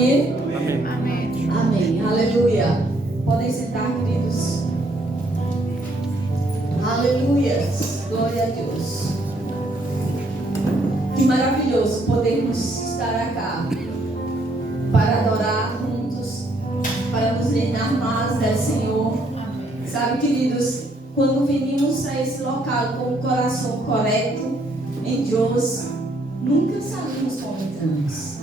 Amém? Amém. Amém. Amém. Aleluia. Podem sentar, queridos. Aleluia. Glória a Deus. Que maravilhoso podermos estar aqui para adorar juntos, para nos reinar mais do Senhor. Amém. Sabe, queridos, quando venimos a esse local com o coração correto em Deus, nunca sabemos como entramos.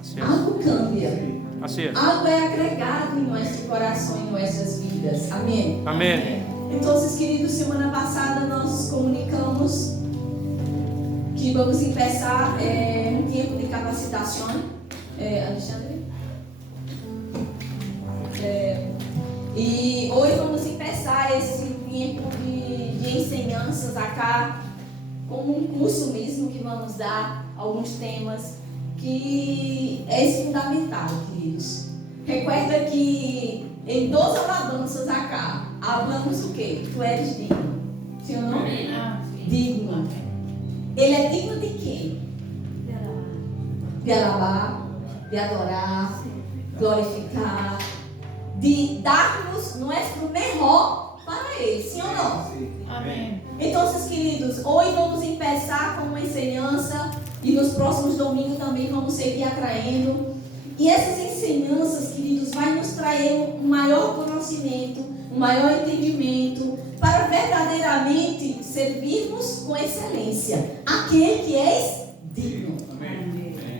Así es. Algo cambia. Así es. Algo é agregado em nosso coração, em nossas vidas. Amém? Amén. Então, queridos, semana passada nós comunicamos que vamos começar um tempo de capacitação. Alexandre? E hoje vamos começar esse tempo de ensinanças acá, como um curso mesmo que vamos dar alguns temas que é fundamental, queridos. Recuerda que em 12 alabanças acá, falamos o quê? Tu eres digno. Sim ou não? Digno. Ele é digno de quê? De alabar, de adorar, glorificar, de dar-nos nosso melhor para Ele. Sim ou não? Amém. Então, queridos, hoje vamos começar com uma ensinança e nos próximos domingos também vamos seguir atraindo. E essas ensinanças, queridos, vai nos trazer um maior conhecimento, um maior entendimento para verdadeiramente servirmos com excelência aquele que és digno.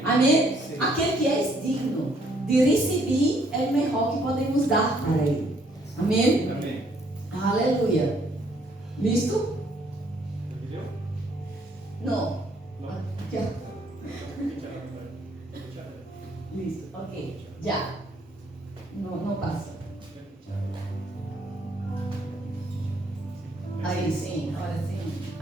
Amém? Aquele que és digno de receber é o melhor que podemos dar para Ele. Amém? Amén. Aleluia. Listo? Não. Aqui, ó. Listo, ok. Já. Não passa. Aí sim,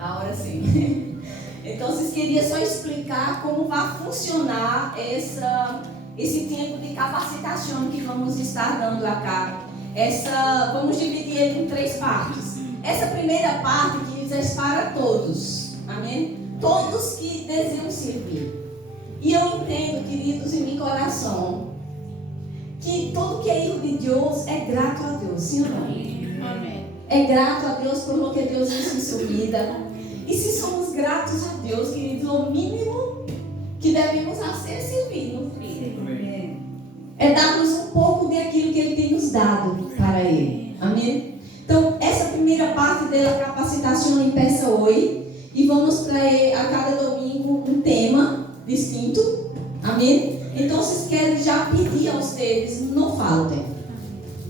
agora sim. Então, vocês queriam só explicar como vai funcionar esse tempo de capacitação que vamos estar dando acá. Vamos dividir ele em 3 partes. Essa primeira parte que é para todos. Amém? Todos que desejam servir. E eu entendo, queridos, em meu coração, que tudo que é filho de Deus é grato a Deus, sim ou não? Amém. É grato a Deus por lo que Deus fez em sua vida. E se somos gratos a Deus, queridos, o mínimo que devemos fazer é servir no Filho. É darmos um pouco daquilo que Ele tem nos dado para Ele. Amém? Então, essa primeira parte da capacitação começa hoje. E vamos trazer a cada domingo um tema distinto. Amém? Então, vocês querem já pedir a vocês, não faltem.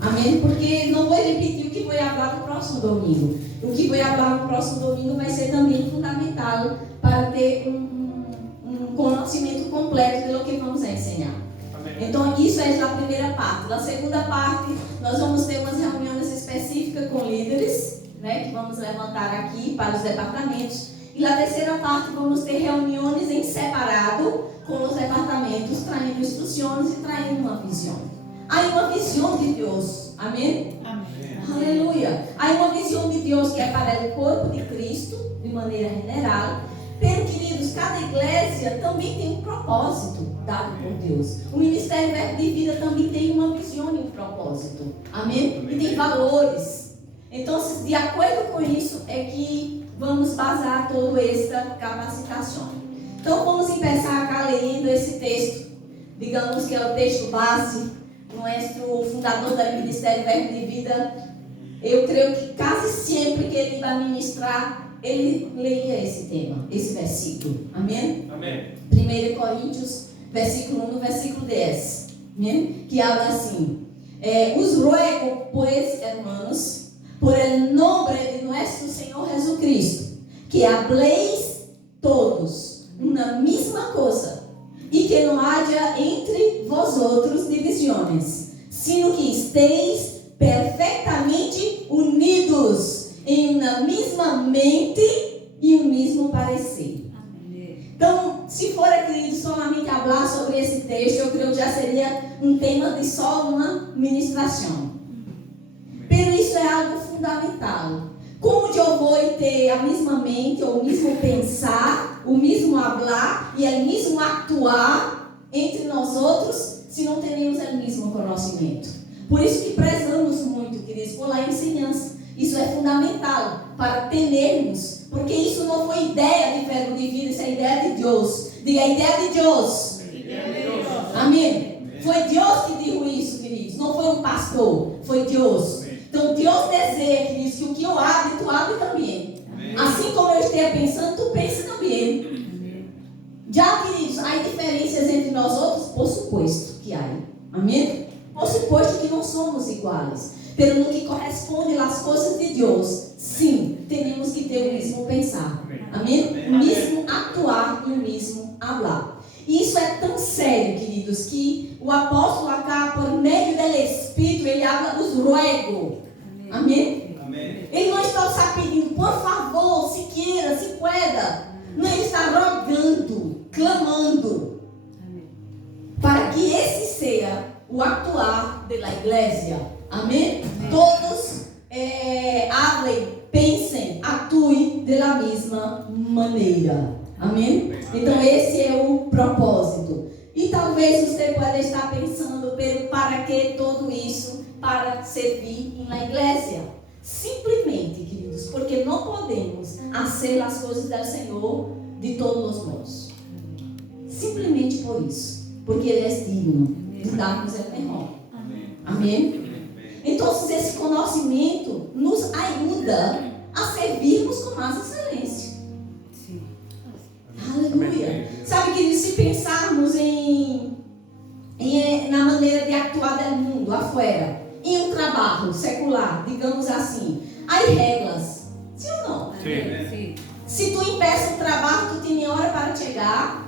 Amém? Porque não vou repetir o que vou falar no próximo domingo. O que vou falar no próximo domingo vai ser também fundamental para ter um conhecimento completo do que vamos ensinar. Amén. Então, isso é a primeira parte. Na segunda parte, nós vamos ter umas reuniões específicas com líderes, né, que vamos levantar aqui para os departamentos. E na terceira parte, vamos ter reuniões em separado com os departamentos, traindo instruções e traindo uma visão. Há uma visão de Deus. Amém? Amém. Aleluia. Há uma visão de Deus que é para o corpo de Cristo, de maneira general. Mas, queridos, cada igreja também tem um propósito dado por Deus. O Ministério Verbo de Vida também tem uma visão e um propósito. Amém? E tem valores. Então, de acordo com isso, é que vamos basar toda esta capacitação. Então, vamos começar acá lendo esse texto. Digamos que é o texto base, nosso fundador do Ministério Verbo de Vida. Eu creio que quase sempre que ele vai ministrar, ele leia esse tema, esse versículo. Amém? Amén. 1 Coríntios, versículo 1, versículo 10. Amém? Que habla assim: os ruego, pues, hermanos, por el nombre de nuestro Señor Jesucristo, que habléis todos una misma cosa, y que no haya entre vosotros divisiones, sino que estéis perfectamente unidos em uma mesma mente e um mesmo parecer. Então, se for, querido, solamente falar sobre esse texto, eu creio que já seria um tema de só uma ministração. Pero isso é algo fundamental. Como eu vou ter a mesma mente, o mesmo pensar, o mesmo falar e o mesmo actuar entre nós outros, se não conhecimento. Por isso que prezamos muito, queridos, por a ensinança. Isso é fundamental para termos, porque isso não foi ideia de verbo de vida, isso é ideia de Deus. Diga, a ideia de Deus. Amém? Foi Deus que disse isso, queridos. Não foi um pastor, foi Deus. Então Deus deseja, queridos, que o que eu abro, tu abre também. Assim como eu esteja pensando, tu pensa também. Já, queridos, há diferenças entre nós outros, por suposto que há. Amém? Por suposto que não somos iguais. Pelo que corresponde às coisas de Deus, sim, temos que ter o mesmo pensar. Amém? O mesmo atuar e o mesmo falar. E isso é tão sério, queridos, que o apóstolo acá, por meio do Espírito, ele habla dos ruegos. Amém? Amém? Ele não está só pedindo, por favor, se queira, se pueda. Não, ele está rogando, clamando. Amém. Para que esse seja o atuar da igreja. Amém? Amém. Todos hablem, pensem, atuem da mesma maneira. Amém? Então esse é o propósito. E talvez você possa estar pensando, para que tudo isso? Para servir na igreja. Simplesmente, queridos, porque não podemos fazer as coisas do Senhor de todos os modos. Simplesmente por isso. Porque Ele é digno de darmos o melhor. Amém? Então, esse conhecimento nos ajuda a servirmos com mais excelência. Sim. Aleluia. Sabe, queridos, se pensarmos na maneira de actuar do mundo afuera, em um trabalho secular, digamos assim, há regras. Sim ou não? Sim. Se tu empeça um trabalho, tu tem hora para chegar.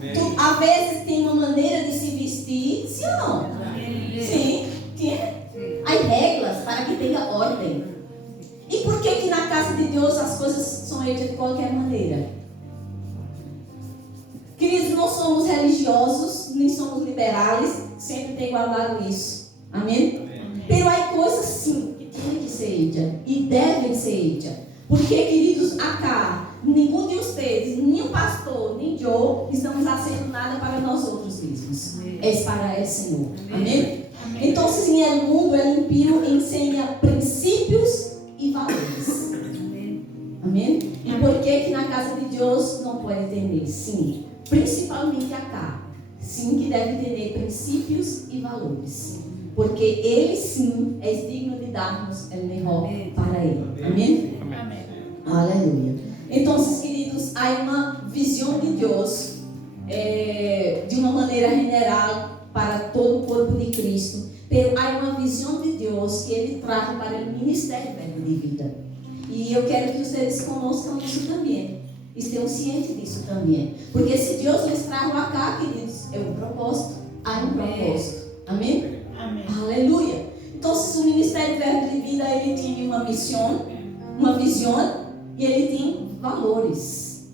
Tu, às vezes, tem uma maneira de se vestir. Sim ou não? Sim. Há regras para que tenha ordem. E por que na casa de Deus as coisas são feitas de qualquer maneira? Queridos, não somos religiosos, nem somos liberais, sempre tem guardado isso. Amém? Mas há coisas sim que tem que ser feitas e devem ser feitas. Porque, queridos, acá, nenhum de vocês, nem o pastor, nem eu, estamos fazendo nada para nós outros mesmos. É para o Senhor. Amém? Então, o mundo impio ensina princípios e valores. Amém? E por que na casa de Deus não pode ter? Sim, principalmente acá. Sim, que deve ter princípios e valores. Porque Ele sim é digno de darmos o melhor para Ele. Amém? Amém. Aleluia. Então, queridos, há uma visão de Deus de uma maneira geral para todo o corpo de Cristo. Mas há uma visão de Deus que Ele traz para o ministério de vida. E eu quero que vocês conheçam isso também. Estejam cientes disso também. Porque se Deus lhes traz cá, queridos, é um propósito. Há um propósito. Amém? Amém. Aleluia. Então, o ministério Verbo de Vida, ele tem uma missão, uma visão, e ele tem valores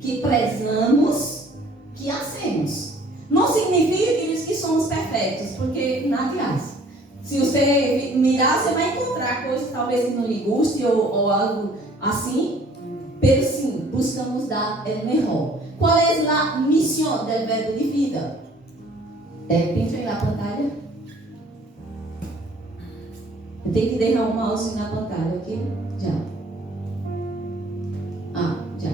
que prezamos, que hacemos. Não significa, queridos, que somos perfeitos, porque nada faz. Se você mirar, você vai encontrar coisas talvez que não lhe guste ou algo assim. Mas sim, buscamos dar o melhor. Qual é a missão do Verbo de Vida? Pinta aí na pantalla. Eu tenho que deixar o mouse na pantalla, ok? Já. Já.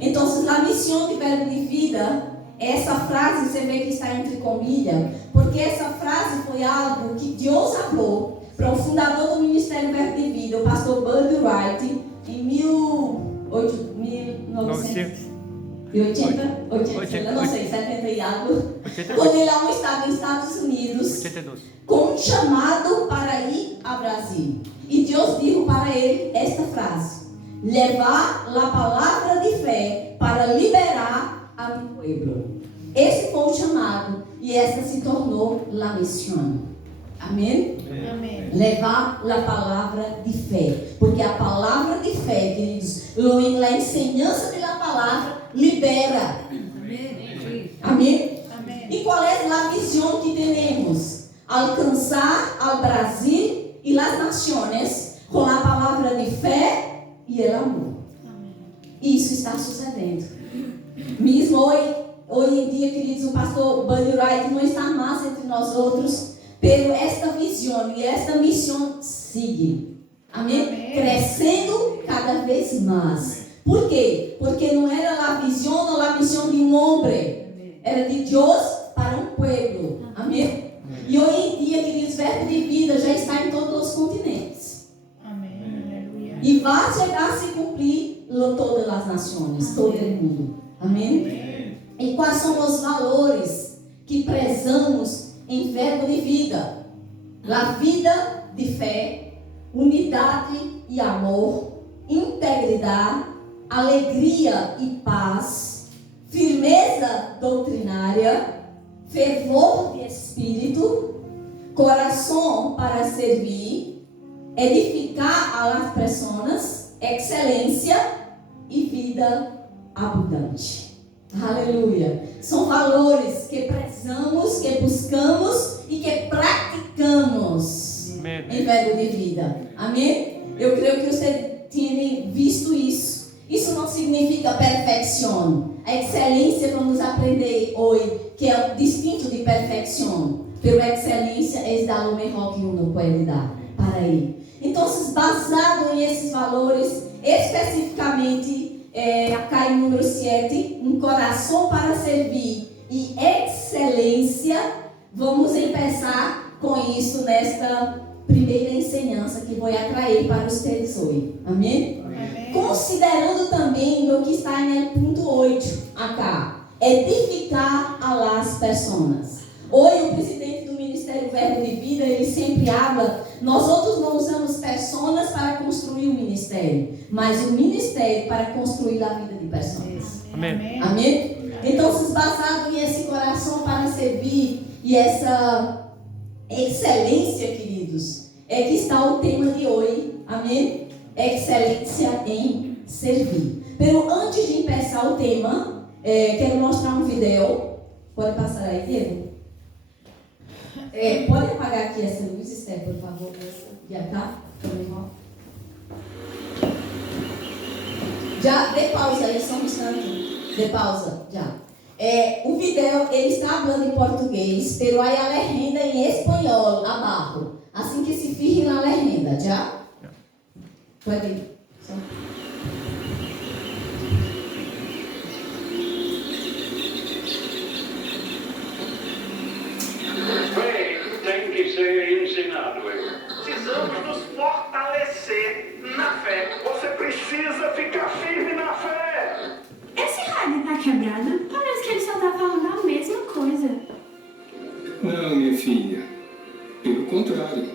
Então, a missão do Verbo de Vida, essa frase você vê que está entre comilhas, porque essa frase foi algo que Deus falou para o fundador do Ministério Verbo de Vida, o pastor Buddy Wright, em 1980, não sei, 70 e algo, quando ele estava nos Estados Unidos, 82. Com um chamado para ir ao Brasil. E Deus disse para ele esta frase: levar a palavra de fé para liberar a meu povo. Esse foi o chamado e essa se tornou a missão. Amém? Amém? Levar a palavra de fé. Porque a palavra de fé, queridos, a ensinança da palavra libera. Amém? Amém? Amém? E qual é a visão que temos? Alcançar ao Brasil e as nações com a palavra de fé e o amor. Amém. Isso está sucedendo. Mesmo hoje em dia, queridos, o pastor Buddy Wright não está mais entre nós outros, pelo esta visão e esta missão sigue. Amém? Crescendo cada vez mais. Por quê? Porque não era a visão ou a missão de um homem. Era de Deus para um povo. Amém? E hoje em dia, queridos, verbo de vida já está em todos os continentes. Amém. E vai chegar a se cumprir todas as nações, todo o mundo. Amém? E quais são os valores que prezamos em verbo de vida? A vida de fé, unidade e amor, integridade, alegria e paz, firmeza doutrinária, fervor de espírito, coração para servir, edificar as pessoas, excelência e vida abundante. Aleluia. São valores que prezamos, que buscamos e que praticamos em verbo de vida. Amém? Eu creio que você tenha visto isso. Isso não significa perfeição. A excelência vamos aprender hoje, que é o distinto de perfeição. Pero a excelência é dar o melhor que uno pode dar para ele. Então, baseado nesses valores, especificamente, acá em número 7, um coração para servir e excelência, vamos começar com isso nesta primeira ensinança que vou atrair para vocês hoje. Amém? Considerando também o que está no ponto 8, acá, edificar as pessoas. Hoje, o presidente do Ministério Verbo de Vida, ele sempre habla, nós outros não usamos pessoas para construir o ministério, mas o ministério para construir a vida de pessoas. Amém. Amém? Então, baseado nesse coração para servir e essa excelência, queridos, é que está o tema de hoje. Amém? Excelência em servir. Pero antes de começar o tema, quero mostrar um vídeo. Pode passar aí, Diego? Pode apagar aqui essa luz, Esther, por favor. Já tá? Já, dê pausa aí, só um instante. Dê pausa, já. O vídeo, ele está falando em português, pero aí a legenda em espanhol, abaixo. Assim que se fije na legenda, já? Pode ir. Tem que ser ensinado. Precisamos nos fortalecer na fé. Você precisa ficar firme na fé. Esse rádio tá quebrado? Parece que ele só tá falando a mesma coisa. Não, minha filha. Pelo contrário.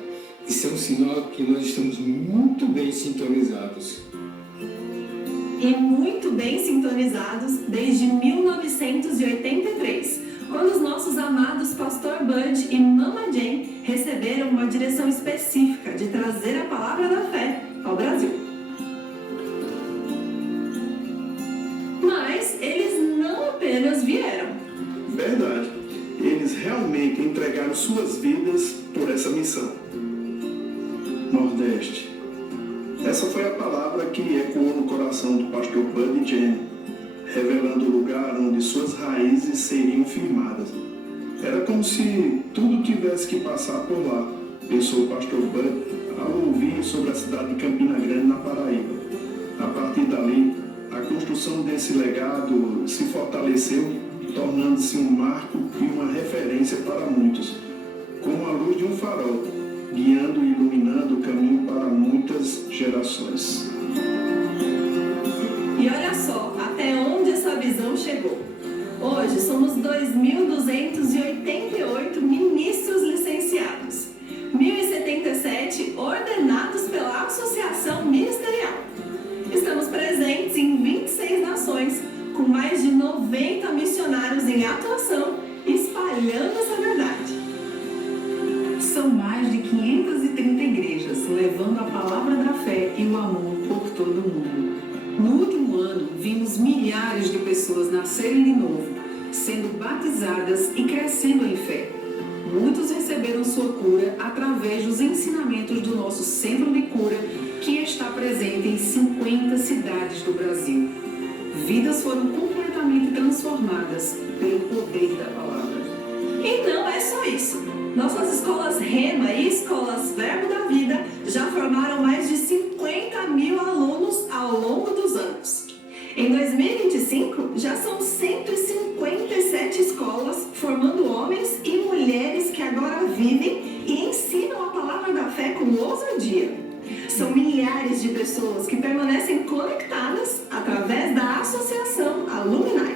Isso é um sinal que nós estamos muito bem sintonizados. E muito bem sintonizados desde 1983, quando os nossos amados Pastor Bud e Mama Jane receberam uma direção específica de trazer a palavra da fé ao Brasil. Mas eles não apenas vieram. Verdade. Eles realmente entregaram suas vidas por essa missão. Nordeste. Essa foi a palavra que ecoou no coração do pastor Bud e Jane, revelando o lugar onde suas raízes seriam firmadas. Era como se tudo tivesse que passar por lá, pensou o pastor Bud ao ouvir sobre a cidade de Campina Grande, na Paraíba. A partir dali, a construção desse legado se fortaleceu, tornando-se um marco e uma referência para muitos, como a luz de um farol, guiando e iluminando o caminho para muitas gerações. E olha só até onde essa visão chegou. Hoje somos 2.288 ministros licenciados, 1.077 ordenados pela Associação Ministerial. Estamos presentes em 26 nações, com mais de 90 missionários em atuação, espalhando essa verdade. São mais de 530 igrejas, levando a palavra da fé e o amor por todo o mundo. No último ano, vimos milhares de pessoas nascerem de novo, sendo batizadas e crescendo em fé. Muitos receberam sua cura através dos ensinamentos do nosso Centro de Cura, que está presente em 50 cidades do Brasil. Vidas foram completamente transformadas pelo poder da palavra. E não é só isso. já são 157 escolas formando homens e mulheres que agora vivem e ensinam a palavra da fé com ousadia. São milhares de pessoas que permanecem conectadas através da associação Alumni.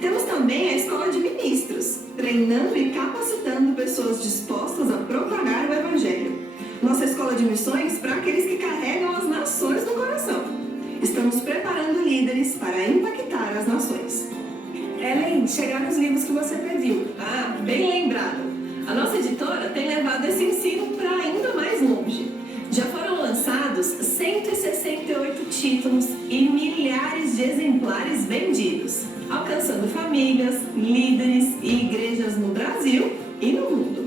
Temos também a Escola de Ministros, treinando e capacitando pessoas dispostas a propagar o Evangelho. Nossa escola de missões para aqueles que carregam as nações no coração. Estamos preparando líderes para impactar as nações. Ellen, chegaram os livros que você pediu. Ah, bem lembrado. A nossa editora tem levado esse ensino para ainda mais longe. Já foram lançados 168 títulos e milhares de exemplares vendidos, alcançando famílias, líderes e igrejas no Brasil e no mundo.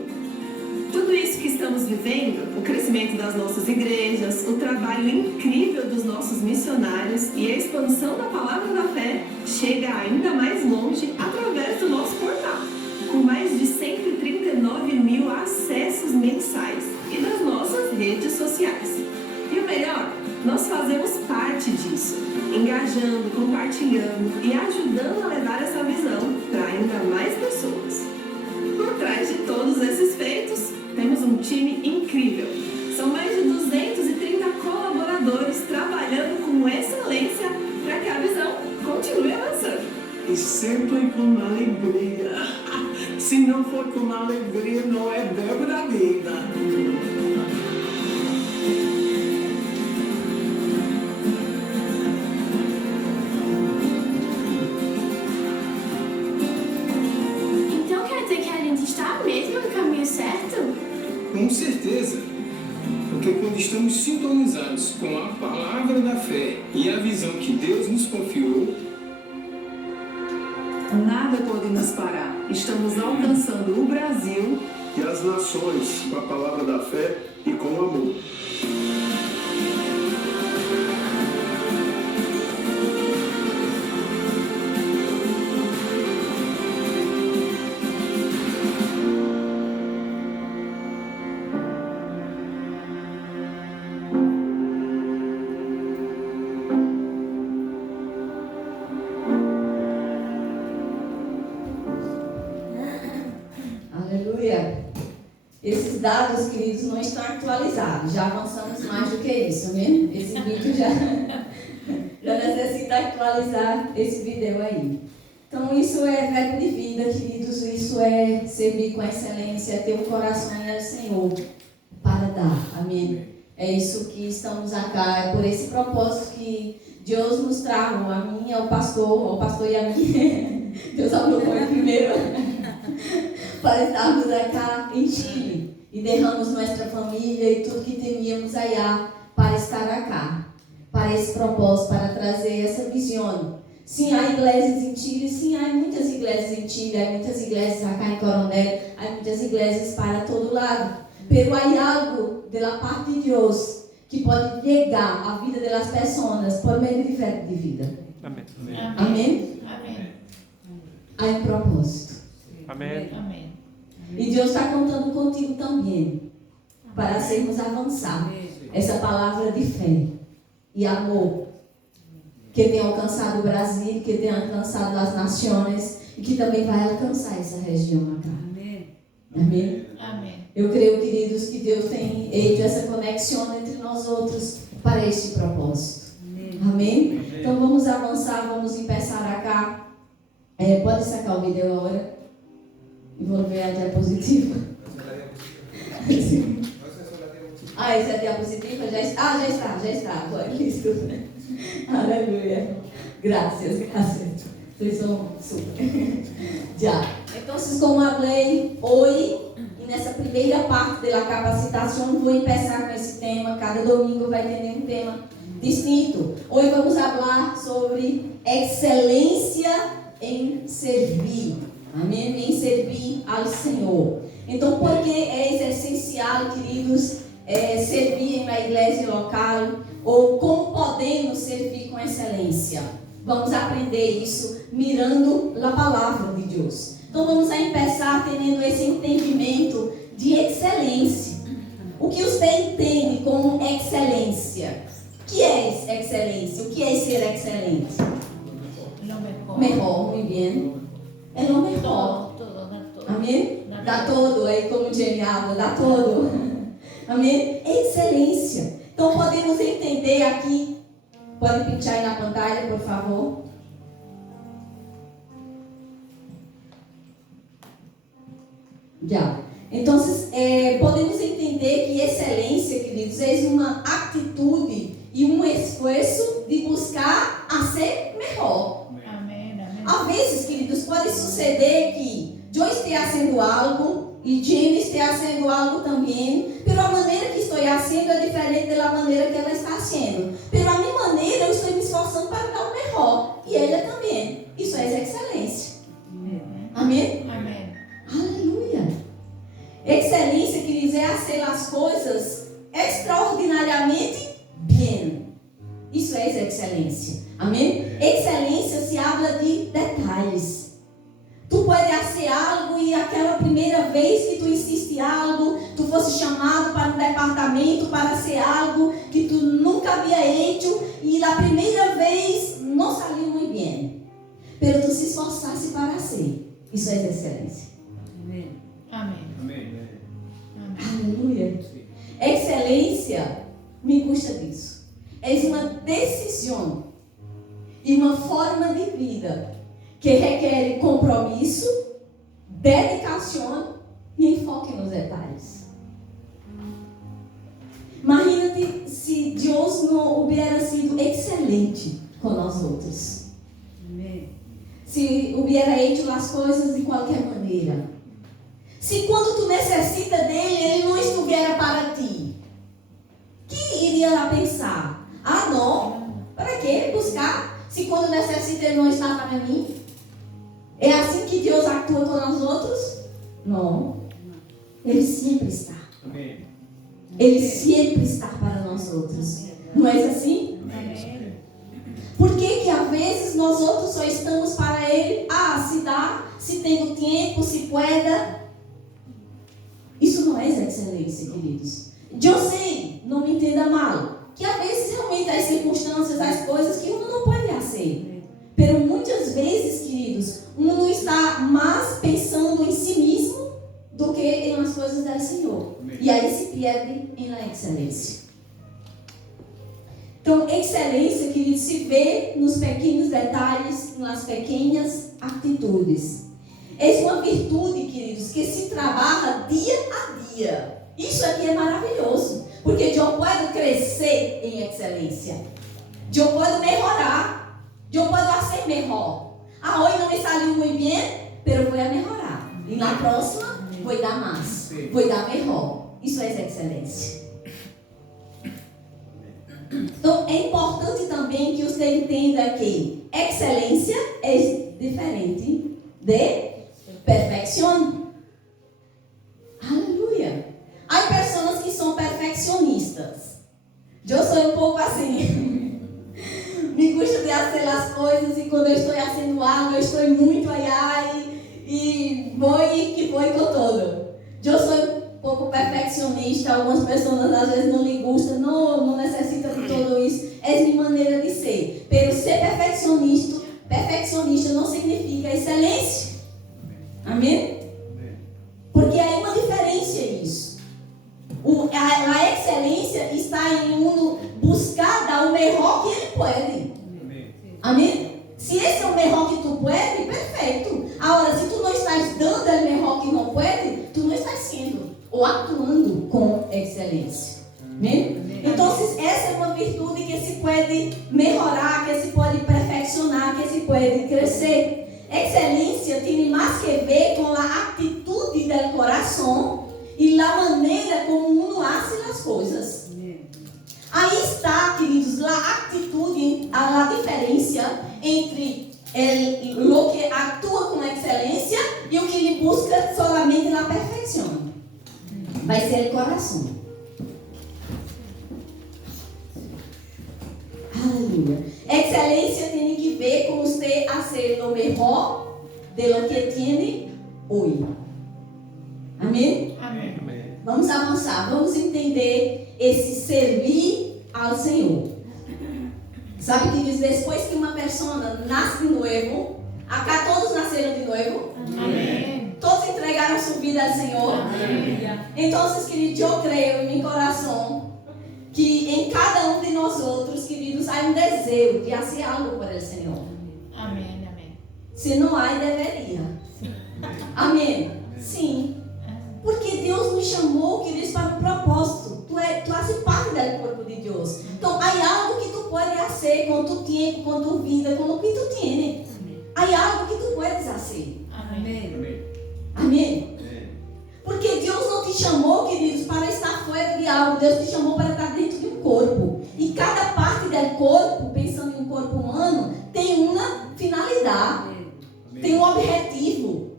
Tudo isso que estamos vivendo, o crescimento das nossas igrejas, o trabalho incrível dos nossos missionários e a expansão da palavra da fé chega ainda mais longe através do nosso portal, com mais de 139 mil acessos mensais e das nossas redes sociais. E o melhor, nós fazemos parte disso, engajando, compartilhando e ajudando a levar essa visão para ainda mais pessoas. Por trás de todos esses feitos, temos um time incrível. São mais de 230 colaboradores trabalhando com excelência para que a visão continue avançando. E sempre com alegria. Se não for com alegria, não é verbo da vida. Então quer dizer que a gente está mesmo no caminho certo? Com certeza. Porque quando estamos sintonizados com a palavra da fé e a visão que Deus nos confiou, Nada pode nos parar. Estamos alcançando o Brasil E as nações com a palavra da fé e com o amor. Aleluia. Esses dados, queridos, não estão atualizados. Já avançamos mais do que isso, amém? Esse vídeo já necessita atualizar esse vídeo aí. Então, isso é verbo de vida, queridos. Isso é servir com excelência, é ter um coração no Senhor para dar, amém? É isso que estamos acá, é por esse propósito que Deus nos traz, a mim, ao pastor e a mim. Deus abriu o primeiro. Para estarmos acá em Chile e derramos nossa família e tudo que teníamos allá para estar acá, para esse propósito, para trazer essa visão. Sim, há igrejas em Chile, sim, há muitas igrejas em Chile, há muitas igrejas acá em Coronel, há muitas igrejas para todo lado. Pero há algo da parte de Deus que pode chegar à vida das pessoas por meio de verbo de vida. Amém. Amém? Amém. Há um propósito. Amém. Amém. E Deus está contando contigo também, para sermos avançar essa palavra de fé e amor que tem alcançado o Brasil, que tem alcançado as nações e que também vai alcançar essa região acá. Amém? Amém. Eu creio, queridos, que Deus tem feito essa conexão entre nós outros para este propósito. Amém? Então vamos avançar, vamos começar acá. Pode sacar o vídeo agora? E vou ver a diapositiva. Ah, essa é a diapositiva? Já está. Agora, listo. Aleluia. Graças. Vocês são super. Já. Então, como falei, hoje, e nessa primeira parte da capacitação, vou começar com esse tema. Cada domingo vai ter um tema distinto. Hoje vamos falar sobre excelência em servir. Amém? Em servir ao Senhor. Então, por que é essencial, queridos, servir na igreja local? Ou como podemos servir com excelência? Vamos aprender isso mirando a palavra de Deus. Então, vamos começar tendo esse entendimento de excelência. O que você entende como excelência? O que é excelência? O que é ser excelente? bien. É lo mejor. Amém? Dá todo, aí como Jenny habla, dá todo. Amém? Excelência. Então podemos entender aqui. Pode pinchar aí na pantalla, por favor. Já. Então, podemos entender que excelência, queridos, é uma atitude e um esforço de buscar a ser melhor. Amém, amém. Às vezes, queridos, pode suceder que eu esteja fazendo algo e Jenny esteja fazendo algo também, pero a maneira que estou fazendo é diferente da maneira que ela está fazendo. Pero a minha maneira, eu estou me esforçando para dar o melhor. E ela também. Isso é excelência. Amém? Amém. Aleluia. Excelência, queridos, é fazer as coisas extraordinariamente bem. Isso é excelência. Amém? Excelência se habla de detalhes. Tu pode fazer algo e aquela primeira vez que tu hiciste algo, tu fosse chamado para um departamento para fazer algo que tu nunca havia feito e na primeira vez não saiu muito bem. Pero tu se esforçasse para ser. Isso é excelência. Amém. Amém. Aleluia. Excelência me custa disso. É uma decisão e uma forma de vida que requer compromisso, dedicação e enfoque nos detalhes. Imagina-te se Deus não houvesse sido excelente com nós outros. Se houvesse feito as coisas de qualquer maneira. Se quando tu necessita dele, ele não estivesse para ti. Que iria pensar? Ah, não. Para que buscar? Se quando necessita ele não está para mim? É assim que Deus atua com nós outros? Não. Ele sempre está. Amém. Ele sempre está para nós outros. Não é assim? Amém. Por que às vezes nós outros só estamos para ele? Ah, se dá, se tenho tempo, se pueda. Isso não é excelência, queridos. Eu sei, não me entenda mal, que às vezes realmente as circunstâncias, as coisas que não pode fazer. Pero muitas vezes, queridos, não está mais pensando em si mesmo do que em as coisas do Senhor. E aí se perde em la excelência. Então, excelência, queridos, se vê nos pequenos detalhes, nas pequenas atitudes. É uma virtude, queridos, que se trabalha dia a dia. Isso aqui é maravilhoso, porque eu posso crescer em excelência. Eu posso melhorar. Eu posso ser melhor. Ah, hoje não me saiu muito bem, mas vou melhorar. E na próxima, vou dar mais. Vou dar melhor. Isso é excelência. Então, é importante também que você entenda que excelência é diferente de perfeição. Aleluia. Há pessoas que são perfeccionistas. Eu sou um pouco assim. Me gusta de fazer as coisas e quando eu estou fazendo algo, eu estou muito e vou e que foi com todo. Eu sou um pouco perfeccionista. Algumas pessoas às vezes não lhe gustam, não necessita de tudo isso. É minha maneira de ser. Pero ser perfeccionista não significa excelência. Amém? Porque há uma diferença nisso. A excelência está em buscar dar o melhor que ele pode. Amém? Se esse é o melhor que tu pode, perfeito. Agora, se tu não estás dando o melhor que não pode, tu não estás sendo ou atuando com excelência. Amém? Então, essa é uma virtude que se pode melhorar, que se pode perfeccionar, que se pode crescer. Excelência tem mais que ver com a atitude do coração e a maneira como uno faz as coisas. Aí está, queridos, a atitude, a diferença entre o que atua com excelência e o que ele busca solamente na perfeição. Vai ser o coração. Aleluia. Excelência tem que ver com você fazer o melhor de lo que tem hoje. Amém? Amém. Vamos avançar, vamos entender esse servir ao Senhor. Sabe que diz, depois que uma pessoa nasce de novo, Acá todos nasceram de novo. Amém. Todos entregaram sua vida ao Senhor. Amém. Então, queridos, eu creio em meu coração que em cada um de nós outros, queridos, há um desejo de fazer algo por el Senhor. Amém. Amém. Se não há, deveria. Amém? Sim. Porque Deus nos chamou, queridos, para um propósito. Tu fazes parte do corpo de Deus. Então, há algo que tu pode fazer com tu tempo, com tu vida, com o que tu tienes. Há algo que tu podes fazer. Amém. Amém? Porque Deus não te chamou, queridos, para estar fora de algo. Deus te chamou para estar dentro de um corpo. E cada parte do corpo, pensando em um corpo humano, tem uma finalidade. Tem um objetivo.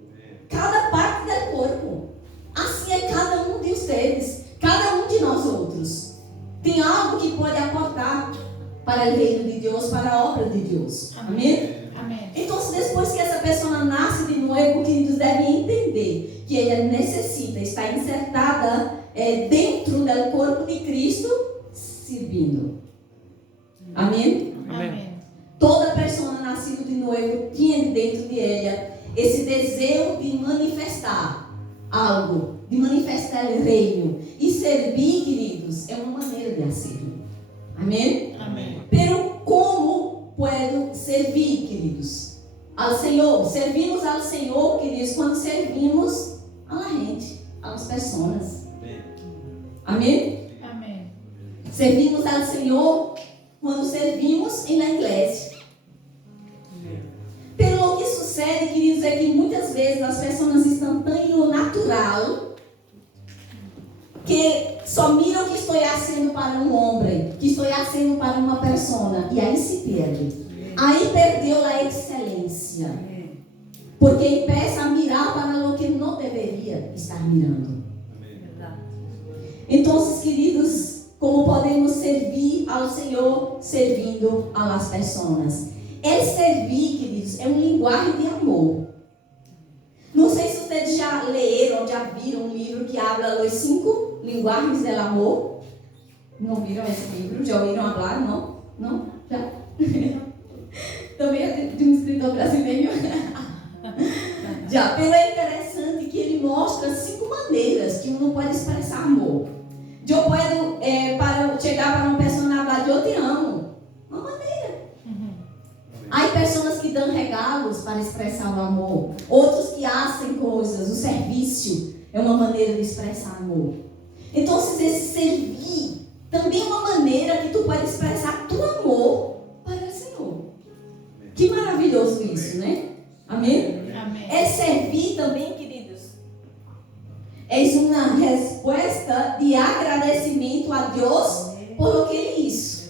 Cada parte do corpo. Assim é cada um de vocês. Cada um de nós outros. Tem algo que pode aportar para o reino de Deus, para a obra de Deus. Amém? Amém. Então, depois que essa pessoa nasce de novo, queridos, devem entender que ela necessita estar insertada dentro do corpo de Cristo, servindo. Amém? Amém. Toda pessoa nascida de novo tem dentro de ela esse desejo de manifestar algo, de manifestar o reino. E servir, queridos, é uma maneira de fazer. Amém? Amém. Pero como puedo servir, queridos? Ao Senhor. Servimos ao Senhor, queridos, quando servimos a gente, às pessoas. Amém? Amém. Servimos ao Senhor quando servimos na igreja. Pelo que sucede, queridos, é que muitas vezes as pessoas estão tão no natural que só miram que estou fazendo para um homem, que estou fazendo para uma pessoa, e aí se perde. Aí perdeu a excelência, porque empieza a mirar para o que não deveria estar mirando. Então, queridos, como podemos servir ao Senhor servindo às pessoas? Servir, queridos, é uma linguagem de amor. Não sei se vocês já leram ou já viram um livro que habla das 5 linguagens do amor. Não viram esse livro? Já ouviram falar? Não? Não? Já? Também é de um escritor brasileiro. Já. Pelo é interessante que ele mostra 5 maneiras que um pode expressar amor. Eu posso, para chegar para uma pessoa e falar, eu te amo. Uma maneira. Há pessoas que dão regalos para expressar o amor. Outros que fazem coisas. O serviço é uma maneira de expressar amor. Então, esse servir também é uma maneira que tu pode expressar teu amor para o Senhor. Que maravilhoso isso, né? Amém? Amém. Servir também, queridos, é uma resposta de agradecimento a Deus por o que Ele hizo.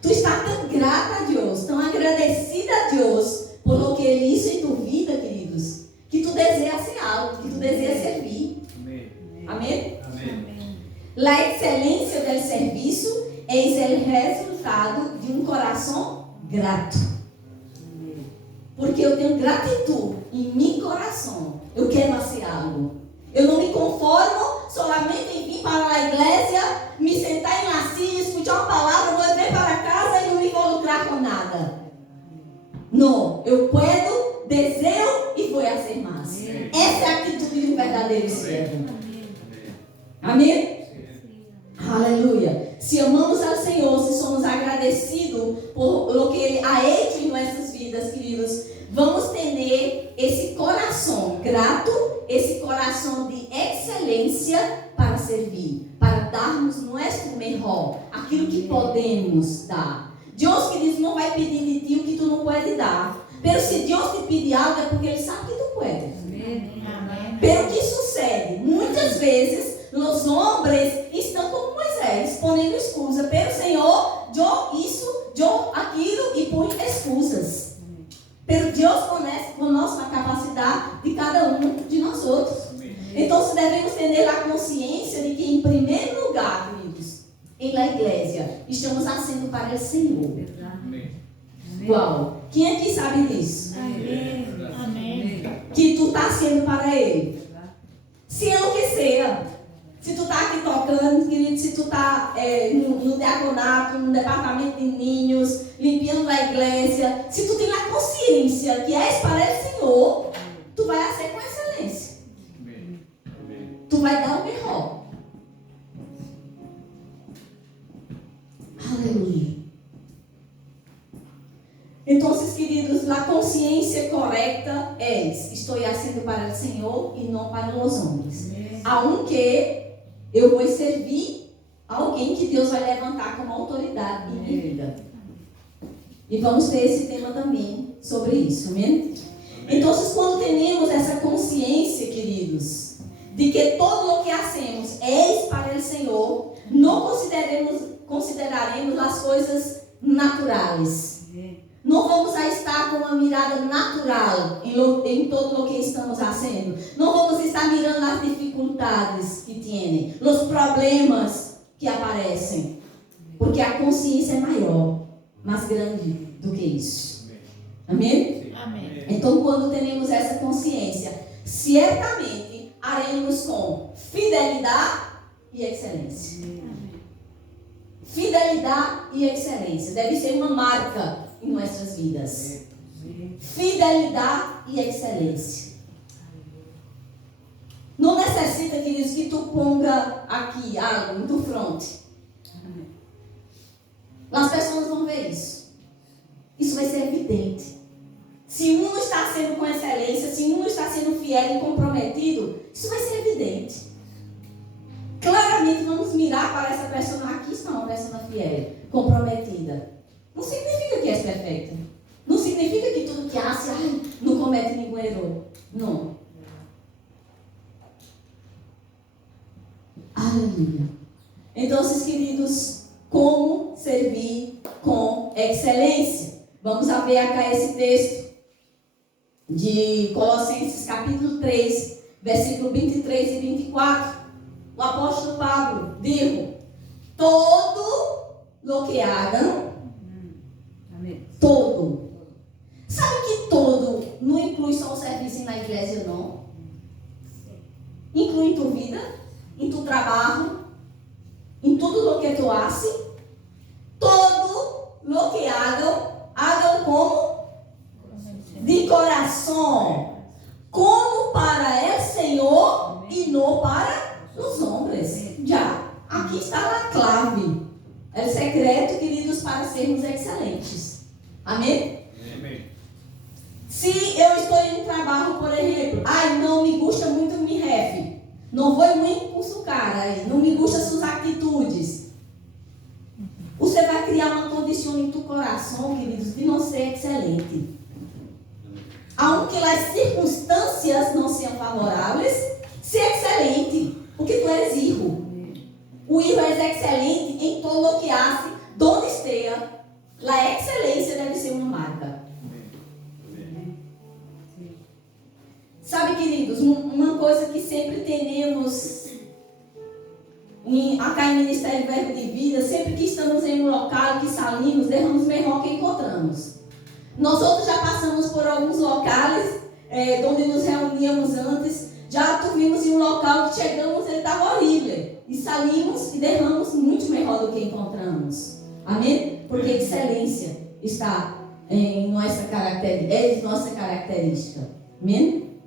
Tu está tão grata a Deus, tão agradecida a Deus por o que Ele hizo em tua vida, queridos, que tu deseja ser algo, que tu deseja servir. Amém? A excelência do serviço é o resultado de um coração grato. Porque eu tenho gratidão em meu coração. Eu quero fazer algo. Eu não me conformo solamente em vir para a igreja, me sentar em uma silla, escutar uma palavra, voltar para casa e não me involucrar com nada. Não, eu puedo, desejo e vou fazer mais. Essa é a atitude de um verdadeiro servo. Amém? Aleluia. Se amamos ao Senhor, se somos agradecidos por o que Ele ha hecho em nossas vidas, queridos, vamos ter esse coração grato, esse coração de excelência para servir, para darmos nosso melhor, aquilo que podemos dar. Deus, queridos, não vai pedir de ti o que tu não pode dar. Mas se Deus te pedir algo é porque Ele sabe que tu pode. Pelo que sucede, muitas vezes, os homens estão como Moisés, ponendo escusa. Pelo Senhor, eu isso, eu aquilo, e põe escusas. Pero Deus conosco a capacidade de cada um de nós outros. Então, devemos ter a consciência de que, em primeiro lugar, queridos, em la igreja, estamos fazendo para o Senhor. Uau! Quem aqui sabe disso? Amém. Que tu está sendo para Ele. Se enlouquecer. Se tu está aqui tocando, querido, se tu está no diaconato, no departamento de ninhos, limpando a igreja, se tu tem a consciência que és para o Senhor, tu vai ser com excelência. Tu vai dar o melhor. Aleluia. Então, queridos, a consciência correta é: estou fazendo para o Senhor e não para os homens. Aunque eu vou servir alguém que Deus vai levantar como autoridade em minha vida. E vamos ter esse tema também sobre isso, amém? Então, quando temos essa consciência, queridos, de que todo o que hacemos é para o Senhor, não consideraremos as coisas naturais. Não vamos estar com uma mirada natural em todo o que estamos fazendo. Não vamos estar mirando as dificuldades que tem, os problemas que aparecem. Porque a consciência é maior, mais grande do que isso. Amém? Amém. Então, quando temos essa consciência, certamente haremos com fidelidade e excelência. Fidelidade e excelência deve ser uma marca em nossas vidas. Fidelidade e excelência. Não necessita, queridos, que tu ponga aqui algo em tu fronte. As pessoas vão ver isso. Isso vai ser evidente. Se um está sendo com excelência, se um está sendo fiel e comprometido, isso vai ser evidente. Claramente vamos mirar para essa pessoa. Aqui está uma pessoa fiel, comprometida. Não significa que és perfeita. Não significa que tudo que hace, não comete nenhum erro. Não. Aleluia. Então, queridos, como servir com excelência? Vamos ver aqui esse texto de Colossenses capítulo 3, versículo 23 e 24. O apóstolo Pablo diz: todo lo que hagam, todo. Sabe que todo não inclui só o serviço na igreja, não? Inclui em tua vida, em tu trabalho, em tudo o que tu haces. Todo lo que hagam como? De coração. Como para o Senhor e não para os homens. Já, aqui está a clave. É o secreto, queridos, para sermos excelentes. Amém? Amém. Se eu estou em um trabalho, por exemplo, não me gusta muito meu chefe, não vou muito com sua cara, não me gusta suas atitudes, você vai criar uma condição em tu coração, queridos, de não ser excelente. Aunque as circunstâncias não sejam favoráveis, ser excelente, porque tu és hijo. O hijo é excelente em todo o que hace, donde esteja. A excelência deve ser uma marca. Sabe, queridos, uma coisa que sempre temos acá em Ministério Verbo de Vida, sempre que estamos em um local que saímos, derramos o melhor que encontramos. Nós outros já passamos por alguns locais onde nos reuníamos antes, já tuvimos em um local que chegamos, ele estava horrível. E saímos e derramos muito melhor do que encontramos. Amém? Porque excelência está em nossa característica. Amém?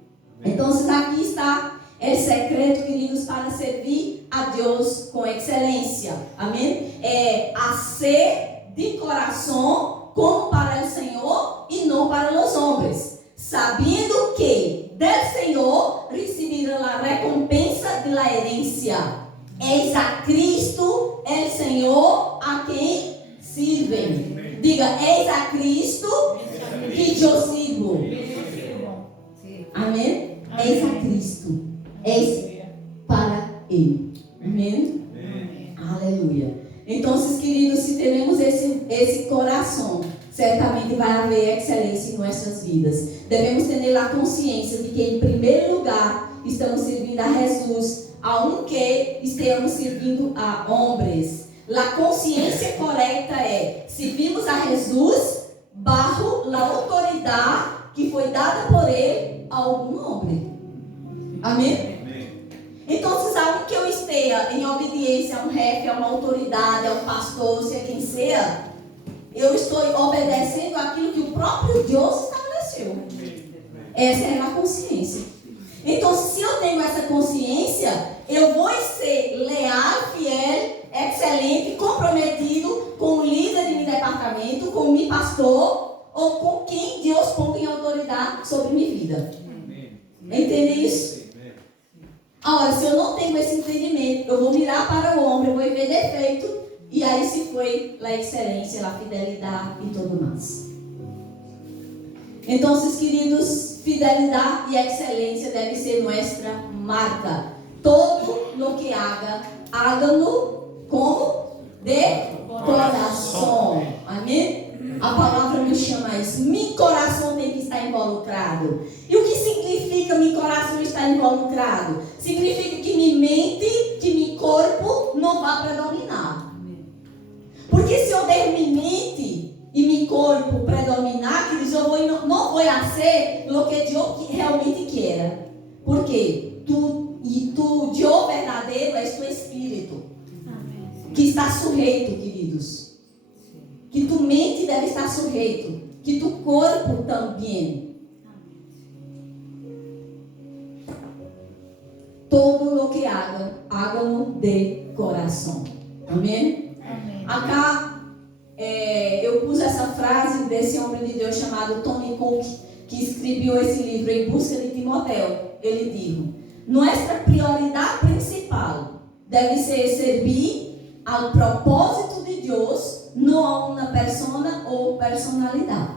Então, aqui está o secreto, queridos, para servir a Deus com excelência. Amém? É a ser de coração como para o Senhor e não para os homens. Sabendo que do Senhor receberão a recompensa da herência. Eis a Cristo, é o Senhor a quem sirvem. Diga, eis a Cristo que eu sirvo. Amém? Eis a Cristo. Eis para Ele. Amém? Aleluia. Então, queridos, se teremos esse coração, certamente vai haver excelência em nossas vidas. Devemos ter a consciência de que, em primeiro lugar, estamos servindo a Jesus, aunque estejamos servindo a homens. A consciência correta é: servimos a Jesus bajo a autoridade que foi dada por Ele a algum homem. Amém? Então, aunque eu esteja seja em obediência a um chefe, a uma autoridade, a um pastor, seja quem seja, eu estou obedecendo aquilo que o próprio Deus estabeleceu. Essa é a consciência. Então, se eu tenho essa consciência, eu vou ser leal, fiel, excelente, comprometido com o líder de meu departamento, com o meu pastor, ou com quem Deus põe em autoridade sobre minha vida. Entende isso? Agora, se eu não tenho esse entendimento, eu vou mirar para o homem, eu vou ver defeito, e aí se foi a excelência, a fidelidade e tudo mais. Então, queridos, fidelidade e excelência deve ser nossa marca. Todo lo que haga, hágalo como de coração. Amém? A palavra me chama isso. Meu coração tem que estar involucrado. E o que significa meu coração estar involucrado? Significa que minha mente, que meu corpo não vai predominar. Porque se eu der minha mente e meu corpo predominar, que eu não vou fazer o que Deus realmente quer. Por quê? Tu, Deus verdadeiro, é tu espírito. Que está sujeito, queridos. Que tu mente deve estar sujeito. Que tu corpo também. Todo o que hágalo de coração. Amém? Amém. Acá, eu pus essa frase desse homem de Deus chamado Tony Cook, que escreveu esse livro Em Busca de Timoteo. Ele disse: nossa prioridade principal deve ser servir ao propósito de Deus, não a uma persona ou personalidade.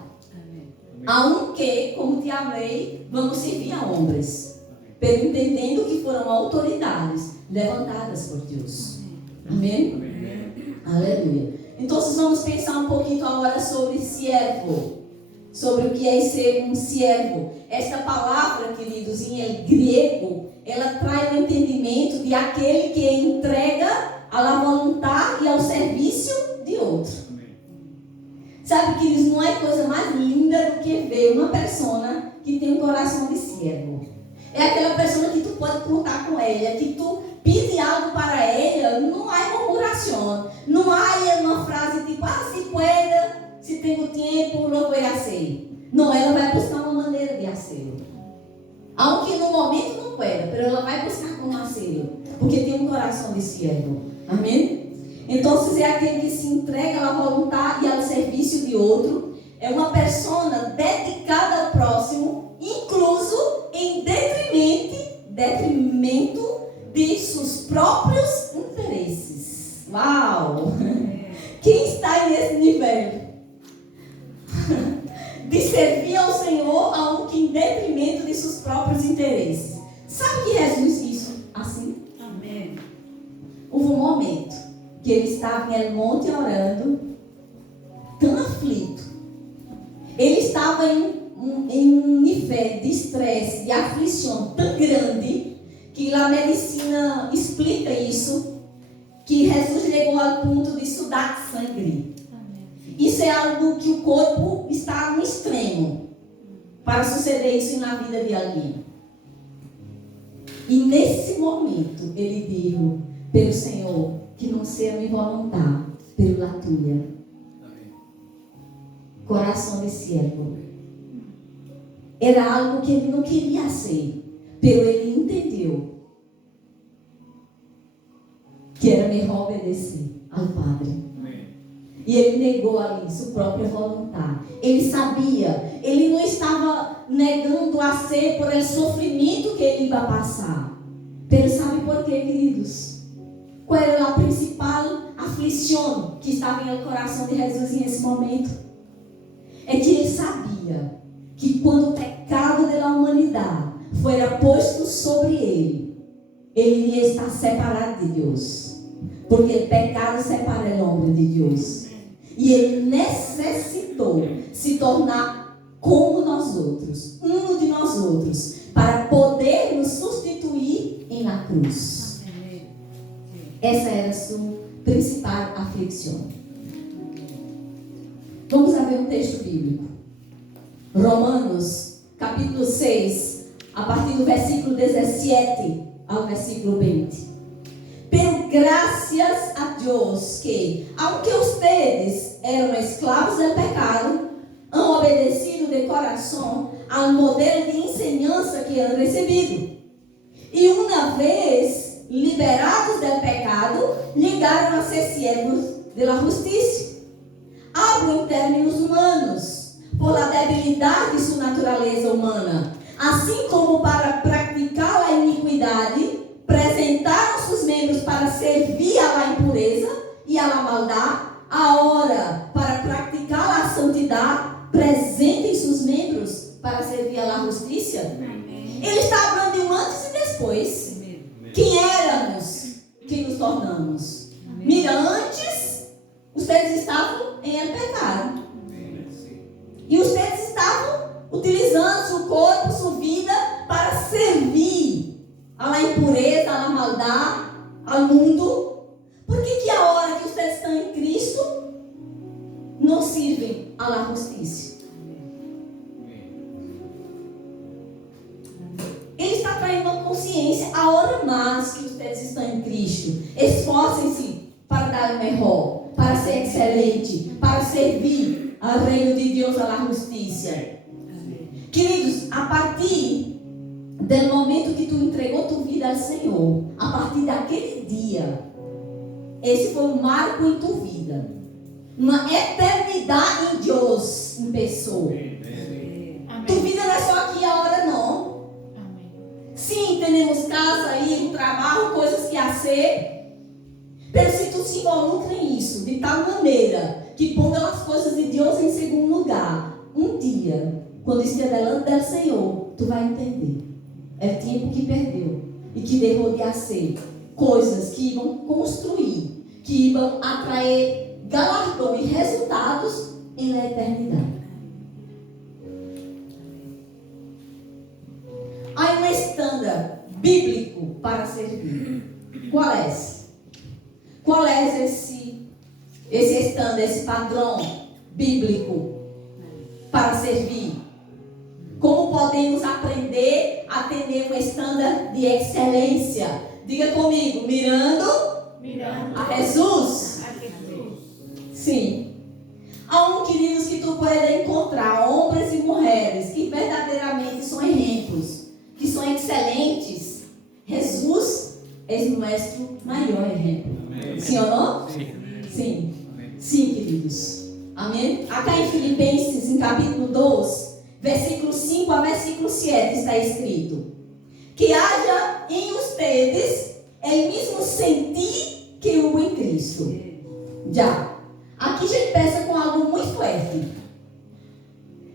Aunque, como te falei, vamos servir a homens, pero entendendo que foram autoridades levantadas por Deus. Amém? Amém. Aleluia. Então, vamos pensar um pouquinho agora sobre servo. Sobre o que é ser um servo. Esta palavra, queridos, em grego, ela traz o entendimento de aquele que entrega à vontade e ao serviço de outro. Sabe, queridos, não é coisa mais linda do que ver uma pessoa que tem um coração de servo. É aquela pessoa que tu pode contar com ela, que tu pede algo para ela, não há murmuração, não há uma frase tipo, se pueda, se tenho tempo, não vou fazer. Não, ela vai buscar uma maneira de fazer. Aunque no momento não pueda, mas ela vai buscar como fazer, porque tem um coração de servo. Amém? Então, se é aquele que se entrega à vontade e ao serviço de outro, é uma pessoa dedicada ao próximo, incluso em detrimento de seus próprios interesses. Uau! Quem está nesse nível? De servir ao Senhor, aunque em detrimento de seus próprios interesses. Sabe que Jesus disse assim? Amém. Houve um momento que ele estava em El Monte orando, tão aflito. Ele estava em um nível de estresse, de aflição tão grande, que a medicina explica isso, que Jesus chegou ao ponto de sudar sangue. Isso é algo que o corpo está no extremo para suceder isso na vida de alguém. E nesse momento ele disse: pelo Senhor, que não seja minha vontade, pela tua. Coração de servo. Era algo que ele não queria ser, pero ele entendeu que era melhor obedecer ao Padre. E ele negou ali sua própria vontade. Ele sabia, ele não estava negando a ser por el sofrimento que ele ia passar. Pero sabe por quê, queridos? Qual era a principal aflição que estava no coração de Jesus nesse momento? É que ele sabia que quando o pecado da humanidade fora posto sobre ele, ele ia estar separado de Deus. Porque o pecado separa o homem de Deus. E ele necessitou se tornar como nós outros, um de nós outros, para poder nos substituir na cruz. Essa era a sua principal aflição. Vamos a ver um texto bíblico. Romanos, capítulo 6, a partir do versículo 17 ao versículo 20. Pero gracias a Dios que, aunque ustedes eram esclavos del pecado, han obedecido de coração ao modelo de enseñanza que han recebido. E uma vez liberados del pecado, llegaram a ser siervos de la justiça. Hablo em términos humanos, por la debilidade de sua natureza humana. Assim como para praticar a iniquidade, apresentaram seus membros para servir a la impureza e a la maldade, agora, para praticar a santidade, apresentem seus membros para servir a la justiça. Ele está falando de um antes e depois. Quem éramos, quem nos tornamos. Mira, antes, vocês estavam em pecado. E vocês estavam utilizando seu corpo, sua vida para servir a la impureza, a la maldade, ao mundo. Por que a hora que vocês estão em Cristo não servem a la justiça? Ele está traindo uma consciência. A hora mais que vocês estão em Cristo, esforcem-se para dar o melhor, para ser excelente, para servir ao reino de Deus, à justiça. Queridos, a partir do momento que tu entregou tua vida ao Senhor, a partir daquele dia, esse foi um marco em tua vida. Uma eternidade em Deus em pessoa. Tua vida não é só aqui a hora, não. Sim, temos casa aí, um trabalho, coisas que fazer. Mas se tu se involucra em isso, de tal maneira que ponga as coisas de Deus em segundo lugar, um dia, quando estiver delante do Senhor, tu vai entender. É o tempo que perdeu e que deixou de ser coisas que iam construir, que iam atrair galardão e resultados na eternidade. Há um estándar bíblico para servir. Qual é esse? Qual é esse estándar, esse padrão bíblico para servir? Como podemos aprender a ter um estándar de excelência? Diga comigo, mirando a Jesus. Sim. Há queridos, que tu pode encontrar homens e mulheres que verdadeiramente são exemplos, que são excelentes. Jesus é o nosso maior exemplo. Amém. Sim ou não? Sim. Sim. Sim, queridos. Amém? Acá em Filipenses, em capítulo 2, versículo 5 a versículo 7, está escrito: que haja em ustedes o mesmo sentir que houve em Cristo. Já. Aqui a gente pensa com algo muito forte.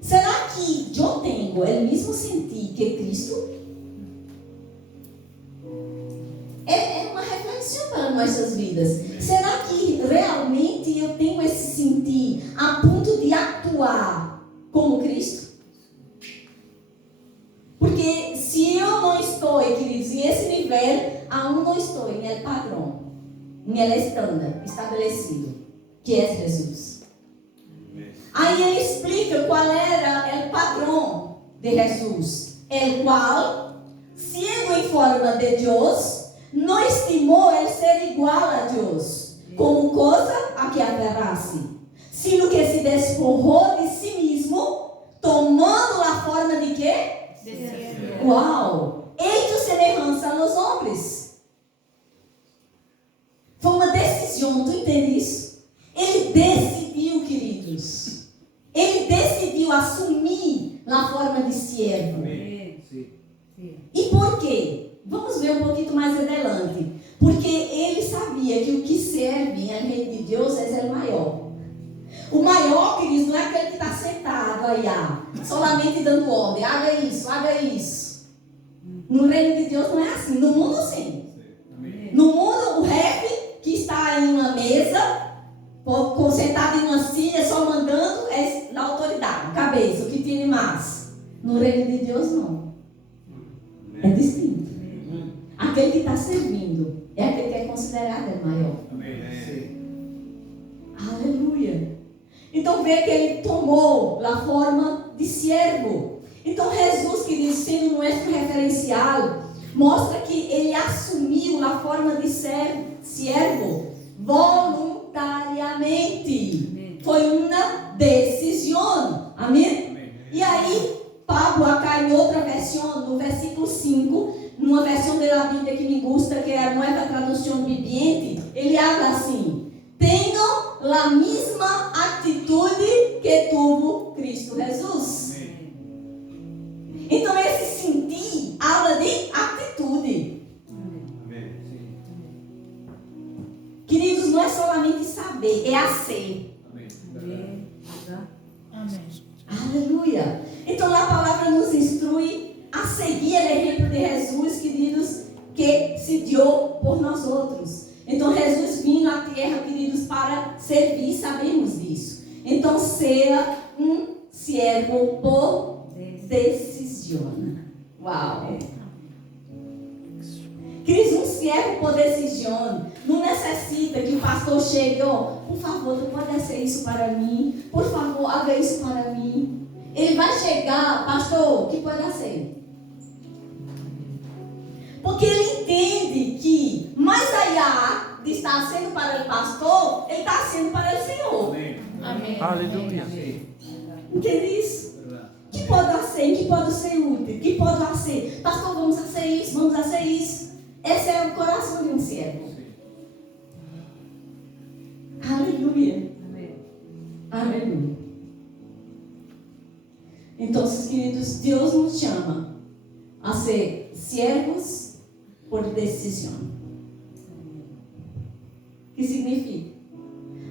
Será que eu tenho o mesmo sentir que Cristo? É uma reflexão para nossas vidas. Será que realmente eu tenho esse sentir a ponto de atuar como Cristo? Porque se eu não estou, queridos, em esse nível, aún não estou em el padrão, em el estándar estabelecido, que é Jesus. Aí ele explica qual era o padrão de Jesus, el qual, sendo em forma de Deus, não estimou ele ser igual a Deus, como coisa a que aferrasse, sino que se despojou de si mesmo, tomando a forma de quê? Uau! Hecho semelhança aos homens. Foi uma decisão, tu entende isso? Ele decidiu, queridos. Ele decidiu assumir a forma de servo. E por quê? Vamos ver um pouquinho mais adelante. Porque ele sabia que o que serve em reino de Deus é o maior. O maior, queridos, não é aquele que está sentado aí, solamente dando ordem. Haga isso, haga isso. No reino de Deus não é assim. No mundo, sim. No mundo, o rei que está em uma mesa, sentado em uma silla, só mandando, é na autoridade, cabeça, o que tem mais. No reino de Deus, não. É distinto. Aquele que está servindo é aquele que é considerado o maior. Aleluia. Então vê que ele tomou a forma de servo. Então Jesus, queridos, sendo nosso referencial, mostra que ele assumiu a forma de siervo voluntariamente. Foi uma decisão. Amém? E aí, Pablo, acá em outra versão, no versículo 5, numa versão da Bíblia que me gusta, que é a Nova Tradução Viviente, ele habla assim: tenham a mesma atitude que tuvo Cristo Jesus. Então, esse sentir habla de atitude. Queridos, não é somente saber, é a ser. Amém. Aleluia. Então a palavra nos instrui a seguir o exemplo de Jesus, queridos, que se deu por nós outros. Então Jesus vinha na terra, queridos, para servir, sabemos disso. Então seja um servo por decisão. Uau. Queridos, um servo por decisão não necessita que o pastor chegue, por favor, tu pode fazer isso para mim, por favor, haga isso para mim. Ele vai chegar, pastor, o que pode ser? Porque ele entende que mais allá de estar sendo para o pastor, ele está sendo para o Senhor. Amém. Aleluia. Entende isso? Que pode ser, que pode ser útil, que pode ser, pastor, vamos fazer isso, vamos fazer isso. Esse é o coração de um servo. Aleluia. Aleluia. Então, queridos, Deus nos chama a ser servos por decisão. O que significa?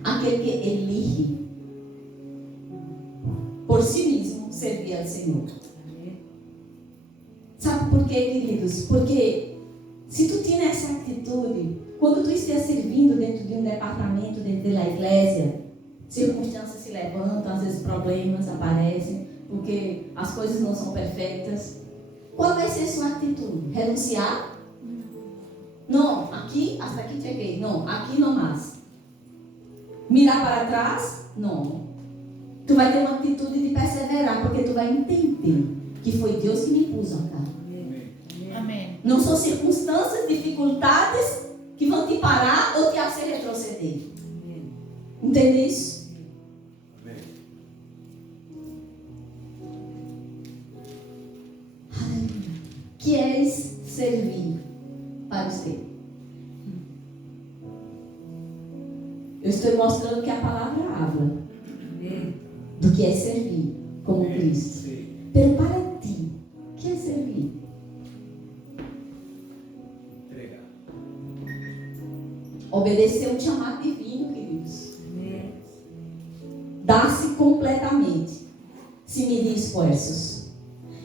Aquele que elige por si mesmo servir ao Senhor. Sabe por quê, queridos? Porque se tu tens essa atitude, quando tu estiver servindo dentro de um departamento, dentro da igreja, circunstâncias se levantam, às vezes problemas aparecem, porque as coisas não são perfeitas. Qual vai ser a sua atitude? Renunciar? Não, aqui, hasta aqui cheguei. Não, aqui não mais. Mirar para trás? Não. Tu vai ter uma atitude de perseverar, porque tu vai entender que foi Deus que me pôs acá. Amém. Não são circunstâncias, dificuldades que vão te parar ou te fazer retroceder. Entende isso? Queres servir para você? Eu estou mostrando que a palavra habla do que é servir como Cristo. Pero para ti, o que é servir? Obedecer o chamado divino, queridos. Dar-se completamente, se medir esforços.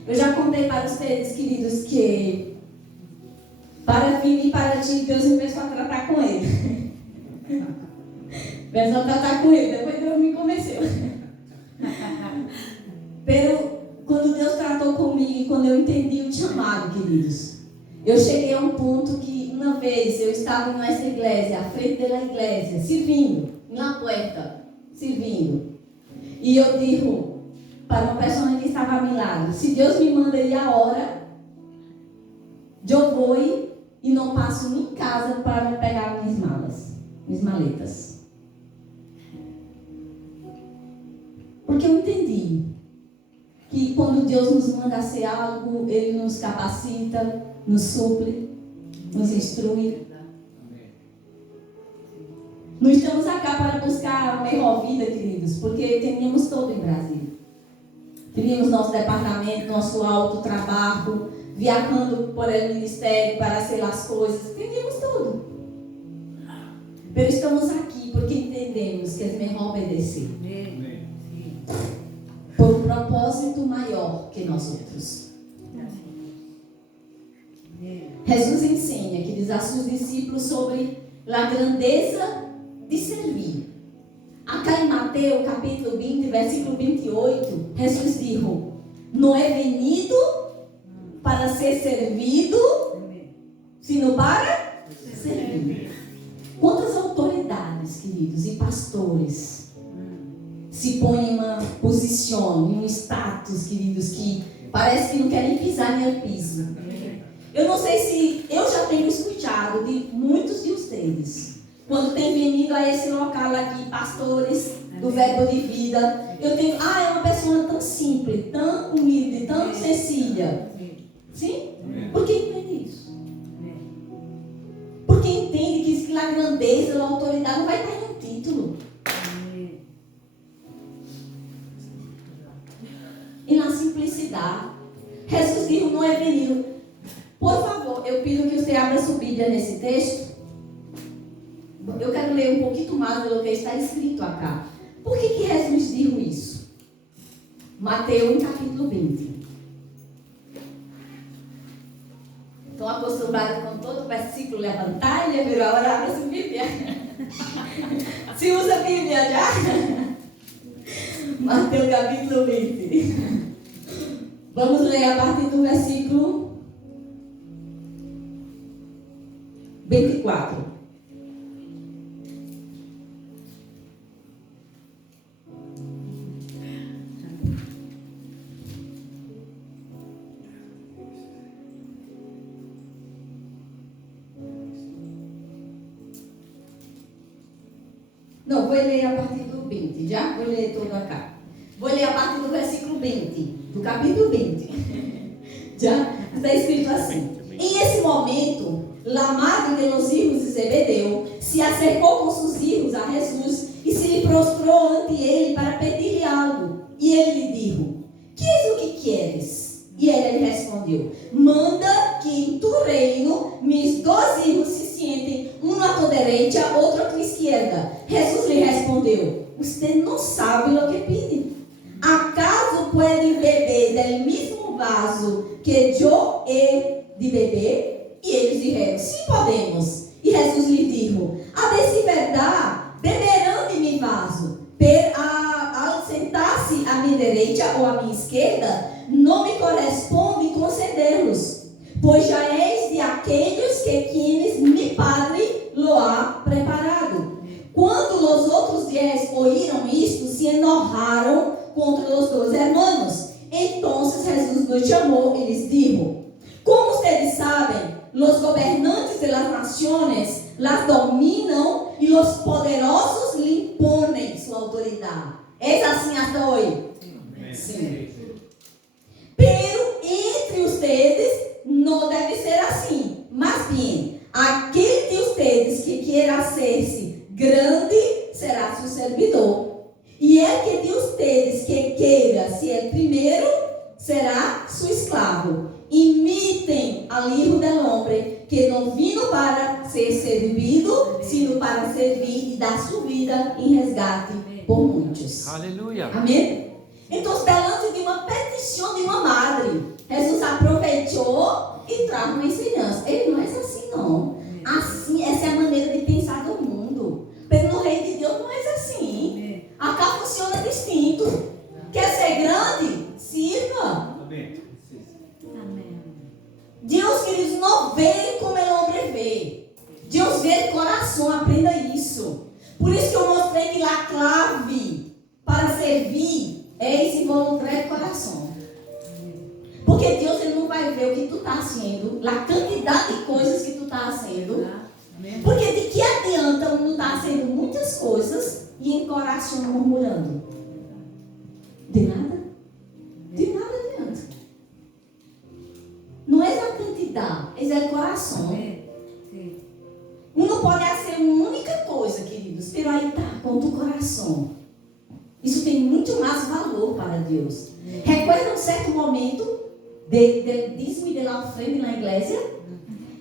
Eu já contei para vocês, queridos, que para vir e para ti, Deus me começou a tratar com ele. Começou a tratar com ele, depois Deus me convenceu. Pero, quando Deus tratou comigo, quando eu entendi o chamado, queridos, eu cheguei a um ponto que, uma vez, eu estava em nossa igreja, à frente da igreja, servindo, na porta, servindo. E eu digo para uma pessoa que estava a meu lado: se Deus me manda ir a hora, eu vou e não passo nem em casa para pegar minhas malas, minhas maletas. Porque eu entendi que quando Deus nos manda ser algo, Ele nos capacita, nos suple, nos instrui. Não estamos aqui para buscar a melhor vida, queridos, porque teríamos todo em Brasília. Teríamos nosso departamento, nosso alto trabalho, viajando por el ministério para fazer as coisas. Teríamos tudo. Mas estamos aqui porque entendemos que é melhor obedecer. Por um propósito maior que nós outros. Jesus ensina, queridos, a seus discípulos sobre a grandeza de servir. Acá em Mateus capítulo 20, versículo 28, Jesus disse: não é venido para ser servido, sino para servir. Quantas autoridades, queridos, e pastores se põem em uma posição, em um status, queridos, que parece que não querem pisar no piso. Eu não sei se eu já tenho escutado de muitos de vocês. Quando tem vindo a esse local aqui, pastores do Verbo de Vida, eu tenho, é uma pessoa tão simples, tão humilde, tão sencilla. Sim? Por que entende isso? Porque entende que a grandeza, a autoridade não vai estar em um título. E na simplicidade. Jesus disse, não é venido. Por favor, eu pido que você abra sua Bíblia nesse texto. Eu quero ler um pouquinho mais do que está escrito acá. Por que Jesus disse isso? Mateus capítulo 20. Estão acostumados com todo o versículo levantar e virar a hora, abre sua Bíblia. Se usa a Bíblia já? Mateus capítulo 20. Vamos ler a partir do versículo 24. Não, vou ler a partir do 20, já? Vou ler todo acá. Vou ler a partir do versículo 20, do capítulo 20. Já? Está escrito assim. Em esse momento, a madre de los hijos de Zebedeu se acercou com seus filhos a Jesus e se lhe prostrou ante ele para pedir-lhe algo. E ele lhe disse, que és o que queres? E ele lhe respondeu, manda que em tu reino meus 2 filhos se sientem, um a tua direita, outro a tua esquerda. Jesus lhe respondeu, você não sabe o que pede. ¿Acaso pueden beber del mismo vaso que yo he de beber? E eles disseram, sim, podemos. E Jesus lhe disse, a decir verdade, beberão de mi vaso, ao sentar-se à minha direita ou à minha esquerda, não me corresponde concedê-los, pois já és de aqueles que quienes mi Padre lo ha preparado. Quando os outros 10 ouviram isto, se enojaram contra os 2 hermanos. Então Jesus nos chamou e lhes disse, como vocês sabem, os governantes de las naciones las dominam e os poderosos lhe imponem sua autoridade. É assim hasta hoje? Sim. Pero entre ustedes não deve ser assim. Mas bem, aquele de ustedes que queira ser-se grande será seu servidor. E el que de ustedes que queira ser primeiro será seu escravo. Imitem al Hijo del Hombre, que não vino para ser servido, sino para servir e dar sua vida em resgate por muitos. Aleluia. Amém? Então, delante de uma petição de uma madre, Jesus aproveitou e traz uma ensinança. Ele não é assim, não. Assim, essa é a maneira de pensar do mundo. Mas no reino de Deus não é assim. Acá funciona distinto. Quer ser grande? Sirva. Amém. Deus, queridos, não vê como o homem vê. Deus vê coração, aprenda isso. Por isso que eu mostrei que a clave para servir é esse voluntário de coração. Porque Deus ele não vai ver o que tu está sendo, a quantidade de coisas que tu está sendo. Porque de que adianta um estar sendo muitas coisas e em coração murmurando? De nada? De nada adianta. Não é a quantidade, é o coração. Um não pode ser uma única coisa, queridos, pero aí está com o coração. Isso tem muito mais valor para Deus. Recuerda um certo momento de dízimo e de la ofrenda na igreja?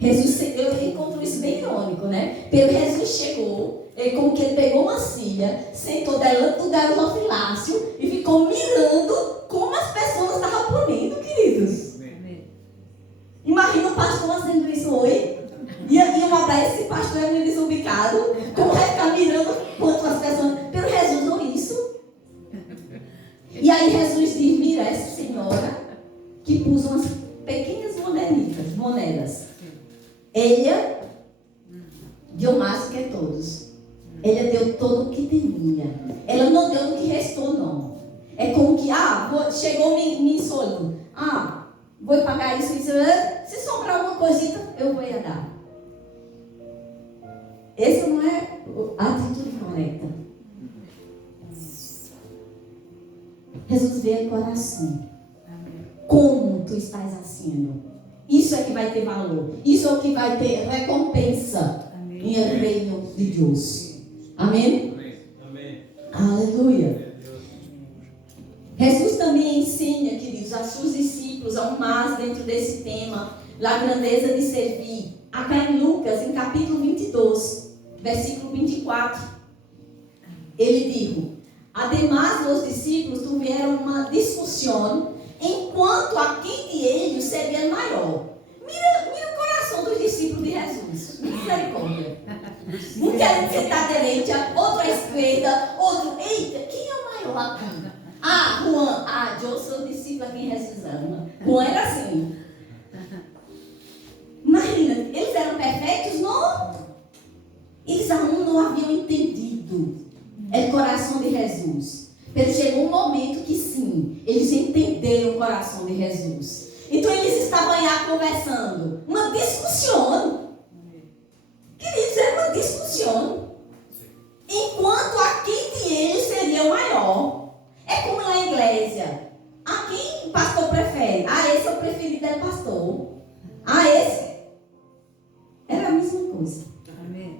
Jesus, eu encontro isso bem irônico, né? Pero Jesus chegou, como que ele pegou uma cilha, sentou delante do gasofilácio e ficou mirando como as pessoas estavam ponendo, queridos. Imagina o pastor fazendo isso hoje. E uma vez esse pastor é meio desubicado, como vai ficar mirando quanto as pessoas. Pero Jesus não isso. E aí Jesus diz, mira essa senhora que pôs umas pequenas moedas. Ela deu mais do que todos. Ela deu todo o que tinha. Ela não deu o que restou, não. É como que, chegou meu soldo. Vou pagar isso. Se sobrar alguma coisita, eu vou dar. Essa não é a atitude correta. Jesus vê o coração. Como tu estás fazendo? Isso é que vai ter valor. Isso é o que vai ter recompensa em el reino de Deus. Amém? Amém. Aleluia. Jesus também ensina, queridos, a seus discípulos, ao mais dentro desse tema, a grandeza de servir. Acá em Lucas, em capítulo 22, versículo 24, ele diz: además, os discípulos tiveram uma discussão enquanto a quem de eles seria maior. Mira o coração dos discípulos de Jesus. Misericórdia. Um quer sentar à direita, outro à esquerda, outro, eita, quem é o maior aqui? Ah, Juan, eu sou discípulo a quem Jesus ama. Juan era assim. Imagina, eles eram perfeitos? Não. Eles ainda não haviam entendido o coração de Jesus. Mas chegou um momento que sim, eles entenderam o coração de Jesus. Então eles estavam aí conversando. Uma discussão. Queridos, era uma discussão. Enquanto a quem de eles seria o maior. É como na igreja. A quem o pastor prefere? Ah, esse é o preferido do pastor. Ah, esse. Era a mesma coisa. Amém.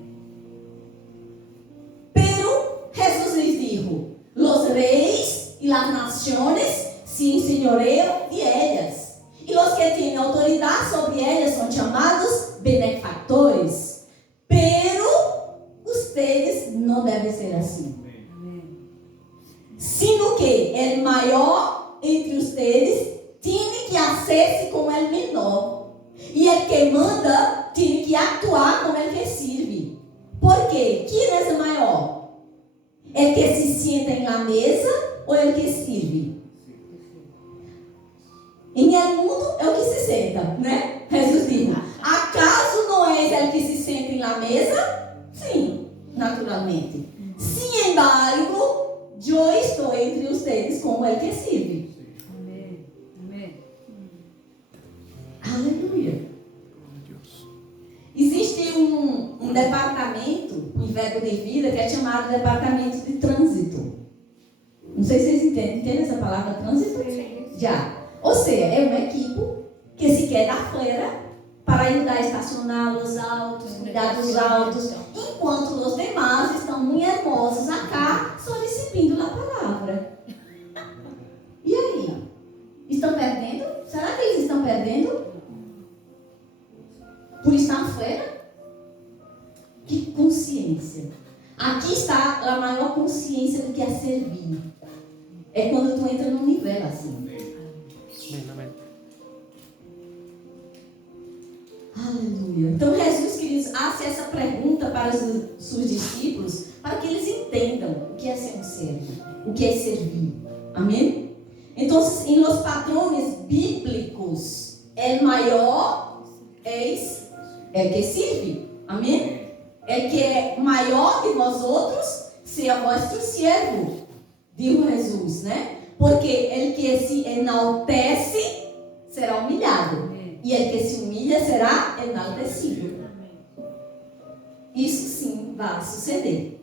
Pero Jesus lhes dijo: los reis y las naciones se enseñorean de ellas, y los que tienen autoridad sobre ellas son llamados benefactores. Pero ustedes no deben ser así. Sino que el mayor entre ustedes tiene que hacerse como el menor, y el que manda tiene que actuar como el que sirve. ¿Por qué? ¿Quién es el mayor? ¿El que se sienta en la mesa o el que sirve? Em el mundo é o que se senta, né? Jesus diz: acaso não és el que se senta em la mesa? Sim, naturalmente. Sin embargo, eu estou entre ustedes como el que sirve. Amém. Amém. Aleluia. Existe um departamento em Verbo de Vida que é chamado Departamento de Trânsito. Não sei se vocês entendem. Entendem essa palavra trânsito? Já. Ou seja, é uma equipe que se quer dar fora para ajudar a estacionar os autos, cuidar dos autos, enquanto os demais estão muito hermosos acá, só recebindo a palavra. E aí? Estão perdendo? Será que eles estão perdendo? Por estar fora? Que consciência. Aqui está a maior consciência do que é servir. É quando tu entra num nível assim. Aleluia. Então Jesus, queridos, hace essa pergunta para os seus discípulos, para que eles entendam o que é ser um servo, o que é servir. Amém? Então, em los padrões bíblicos, el maior é el que sirve. Amém? El que é maior de vós outros, seja vosso servo, diz Jesus, né? Porque el que se enaltece será humilhado, e el que se humilha será enaltecido. Isso sim vai suceder.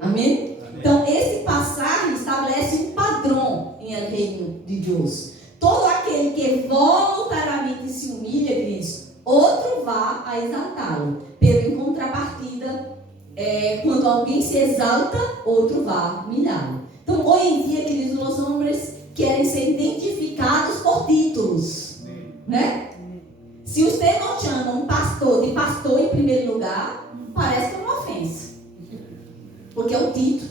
Amém? Então, esse passagem estabelece um padrão em el reino de Deus. Todo aquele que voluntariamente se humilha, queridos, outro vai a exaltá-lo. Pero em contrapartida, quando alguém se exalta, outro vai humilhá-lo. Então, hoje em dia, queridos, os homens querem ser identificados por títulos, né? Se você não chama um pastor de pastor em primeiro lugar, parece que é uma ofensa, porque é o título.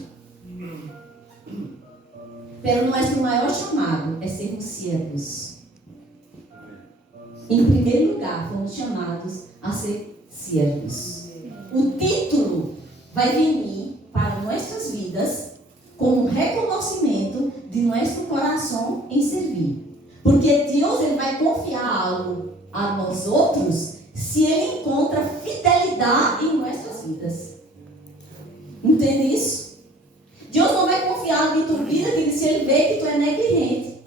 Pero nosso maior chamado é sermos servos. Em primeiro lugar, fomos chamados a ser servos. O título vai vir para nossas vidas como um reconhecimento de nosso coração em servir. Porque Deus ele vai confiar algo a nós outros se Ele encontra fidelidade em nossas vidas. Entende isso? Deus não vai confiar em tua vida se Ele vê que tu é negligente,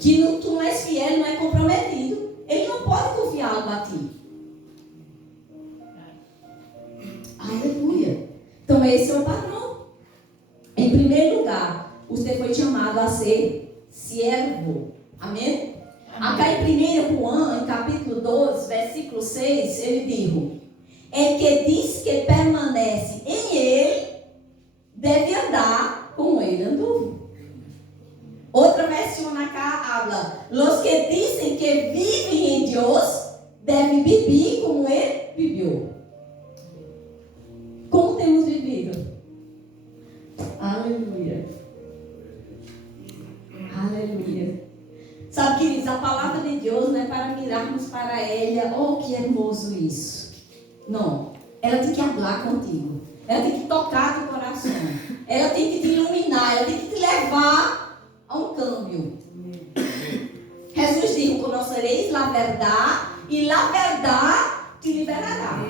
que tu não és fiel, não é comprometido. Ele não pode confiar algo a ti. Então esse é o padrão. Em primeiro lugar, você foi chamado a ser servo. Amém? Acá em 1 João, em capítulo 12, versículo 6, ele diz: "El que diz que permanece em ele, deve andar como ele andou." Outra versão acá habla: "Los que dizem que vivem em Deus, devem viver como ele viveu." Como temos vivido? Aleluia. Aleluia. Sabe, queridos, a palavra de Deus não é para mirarmos para ela, oh, que hermoso isso. Não. Ela tem que falar contigo. Ela tem que tocar teu coração. Ela tem que te iluminar. Ela tem que te levar a um câmbio. Jesus disse: "Conocereis a verdade, e a verdade te liberará."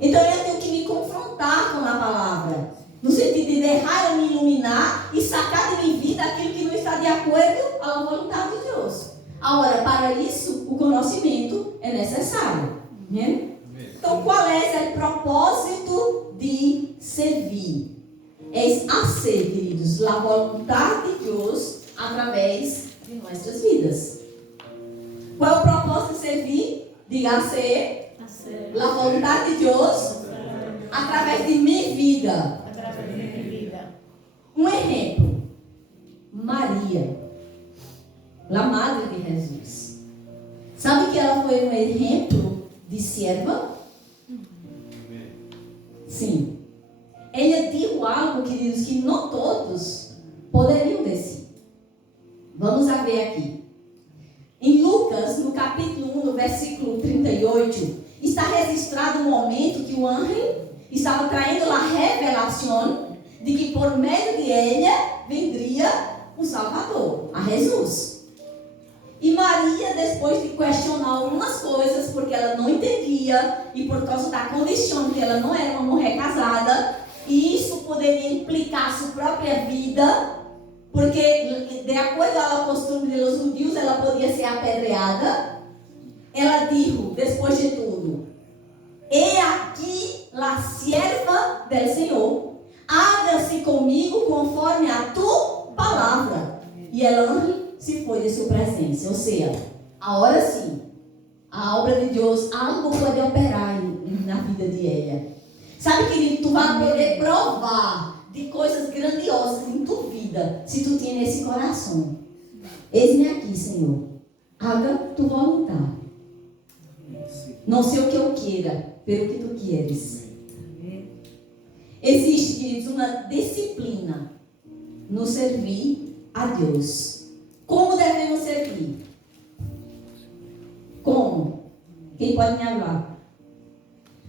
Então eu tenho que me confrontar com a palavra, no sentido de deixar eu me iluminar e sacar de minha vida aquilo que não está de acordo à vontade de Deus. Agora, para isso, o conhecimento é necessário. Né? Então, qual é o propósito de servir? É fazer, queridos, a vontade de Deus através de nossas vidas. Qual é o propósito de servir? Diga ser a vontade de Deus através de minha vida. Um exemplo: Maria, a madre de Jesus. Sabe que ela foi um exemplo de serva? Sim. Ela disse algo, queridos, que não todos poderiam dizer. Vamos a ver aqui. Em Lucas, no capítulo 1, no versículo 38, está registrado um momento que o anjo estava traindo a revelação de que por meio de ela vendria o Salvador, a Jesus. E Maria, depois de questionar algumas coisas, porque ela não entendia, e por causa da condição que ela não era uma mulher casada, e isso poderia implicar sua própria vida, porque de acordo ao costume dos judeus, ela podia ser apedreada. Ela disse, depois de tudo: "He aqui a sierva del Senhor, haga-se comigo conforme a tua palavra." E ela se foi de sua presença. Ou seja, agora sim, a obra de Deus, algo pode operar na vida de ela. Sabe, querido, tu vai poder provar de coisas grandiosas em tua vida, se tu tem esse coração. Eis-me aqui, Senhor, haga tua vontade. Não sei o que eu queira, pelo que tu queres. Existe, queridos, uma disciplina no servir a Deus. Como devemos servir? Como? Quem pode me falar?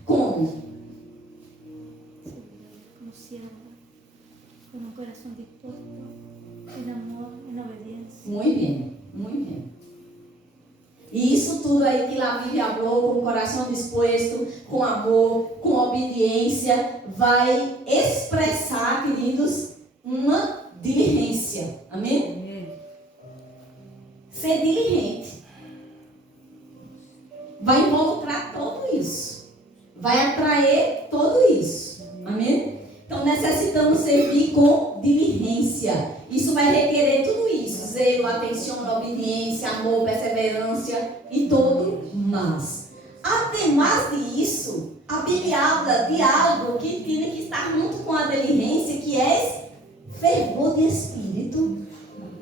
Como? Com um coração disposto, em amor, em obediência. Muito bem, muito bem. E isso tudo aí que a Bíblia falou, com o coração disposto, com amor, com obediência, vai expressar, queridos, uma diligência. Amém? Ser diligente vai involucrar tudo isso, vai atrair tudo isso. Amém? Então necessitamos servir com diligência. Isso vai requerer tudo isso: zelo, atenção, obediência, amor, perseverança e tudo mais. Ademais disso, a Bíblia fala de algo que tem que estar junto com a diligência, que é fervor de espírito.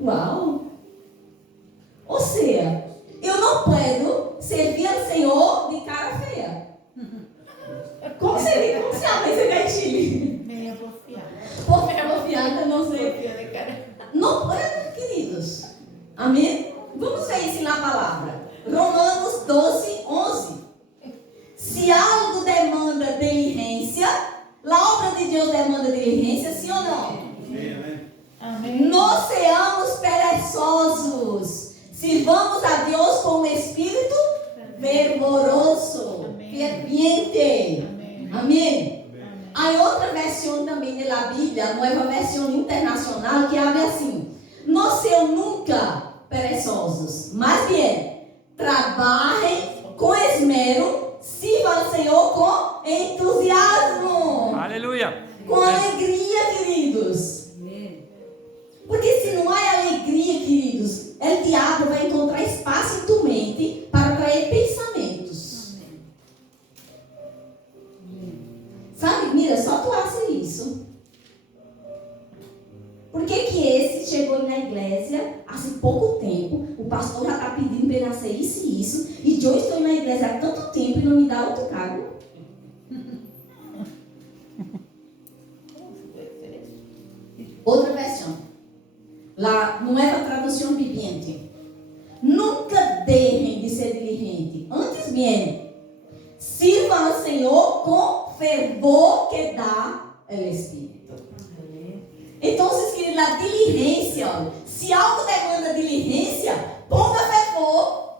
Uau! Ou seja, eu não posso servir ao Senhor de cara feia. Como se abre esse gatilho? Meia bofiada. Por meia bofiada, não sei. Não pode, queridos. Amém? Vamos ver isso na palavra. Romanos 12, 11. Se algo demanda diligência, a obra de Deus demanda diligência, sim ou não? Amém. Não sejamos perezosos. Sirvamos a Deus com um espírito fervoroso, ferviente. Amém. Há outra versão também da Bíblia, a nova versão internacional, que abre assim: "Não sejam nunca perezosos, mas bem, trabalhem com esmero, sirvam ao Senhor com entusiasmo." Aleluia. Com alegria, queridos. Porque se não há alegria, queridos, o diabo vai encontrar espaço em tua mente para trazer pensamentos. Sabe, mira, só tu acha isso. Por que esse chegou na igreja há pouco tempo, o pastor já está pedindo para ele nascer isso e isso, e eu estou na igreja há tanto tempo e não me dá outro cargo? Outra versão. Lá, nueva tradução viviente. Nunca deixem de ser diligente. Antes bem, sirvam ao Senhor com fervor que dá o Espírito. Então, queridos, a diligência, olha, se algo demanda diligência, ponga fervor,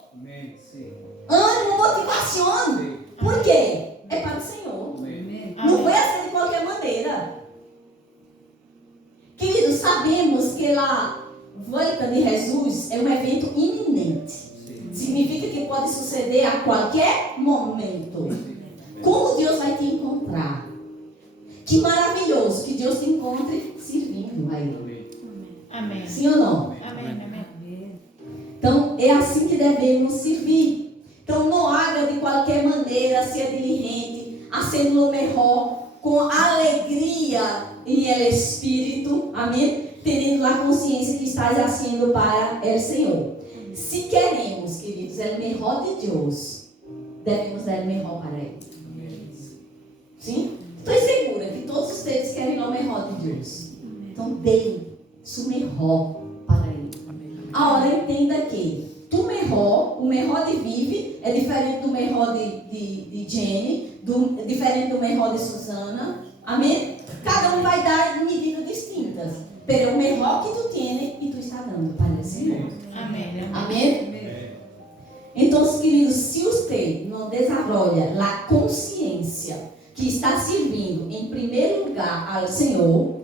ânimo, motivação. Por quê? É para o Senhor. Não vai ser de qualquer maneira. Queridos, sabemos que a volta de Jesus é um evento iminente. Significa que pode suceder a qualquer momento. Como Deus vai te encontrar? Que maravilhoso que Deus te encontre servindo a Ele. Amém. Sim ou não? Amém. Amém. Então, é assim que devemos servir. Então, não haga de qualquer maneira, ser diligente, sendo o melhor, com alegria e o Espírito, amém? Tendo a consciência que estás haciendo para o Senhor. Se queremos, queridos, o melhor de Deus, devemos dar o melhor para Ele. Sim? Estou segura que todos vocês querem o melhor de Deus. Então, dê o melhor para Ele. Agora, entenda que o melhor de Vivi é diferente do melhor de Jenny, diferente do melhor de Susana. Amém? Cada um vai dar medidas distintas. Mas o melhor que tu tens e tu está dando para o Senhor. Amém. Amém? Então, queridos, se você não desenvolve a consciência que está servindo em primeiro lugar ao Senhor,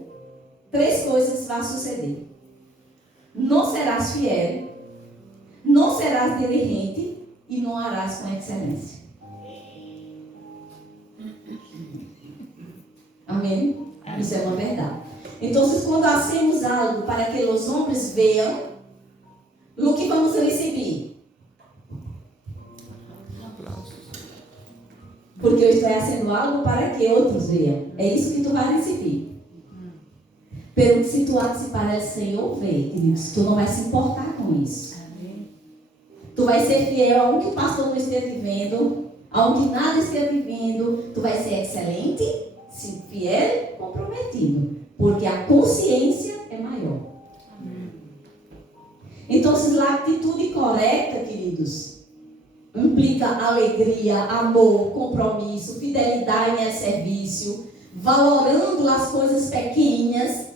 3 coisas vão suceder. Não serás fiel, não serás diligente e não harás com excelência. Amém? Isso é uma verdade. Então, quando hacemos algo para que os homens vejam, o que vamos receber? Porque eu estou fazendo algo para que outros vejam. É isso que tu vai receber. Pero se tu haces para o Senhor ver, queridos, tu não vai se importar com isso. Tu vai ser fiel a um que o pastor não esteja vendo, a um que nada esteja vivendo. Tu vai ser excelente, fiel, comprometido. Porque a consciência é maior. Então, a atitude correta, queridos, implica alegria, amor, compromisso, fidelidade em serviço, valorando as coisas pequenas,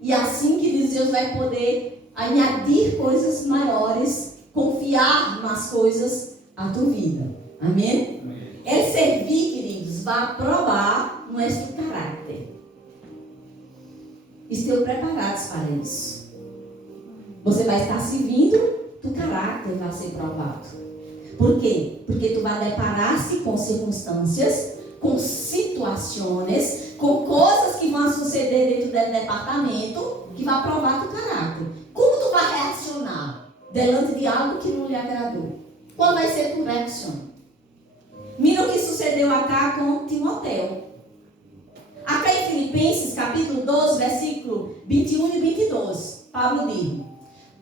e assim que Deus vai poder añadir coisas maiores, confiar nas coisas à tua vida. Amém? El servir, queridos, vai provar nosso caráter. Estejam preparados para isso. Você vai estar servindo, tu caráter vai ser provado. Por quê? Porque tu vai deparar-se com circunstâncias, com situações, com coisas que vão suceder dentro do departamento, que vai provar tu caráter. Como tu vai reaccionar diante de algo que não lhe agradou? Qual vai ser tua reação? Mira o que sucedeu acá com Timoteu. Acá em Filipenses, capítulo 12, versículo 21 e 22, Pablo diz: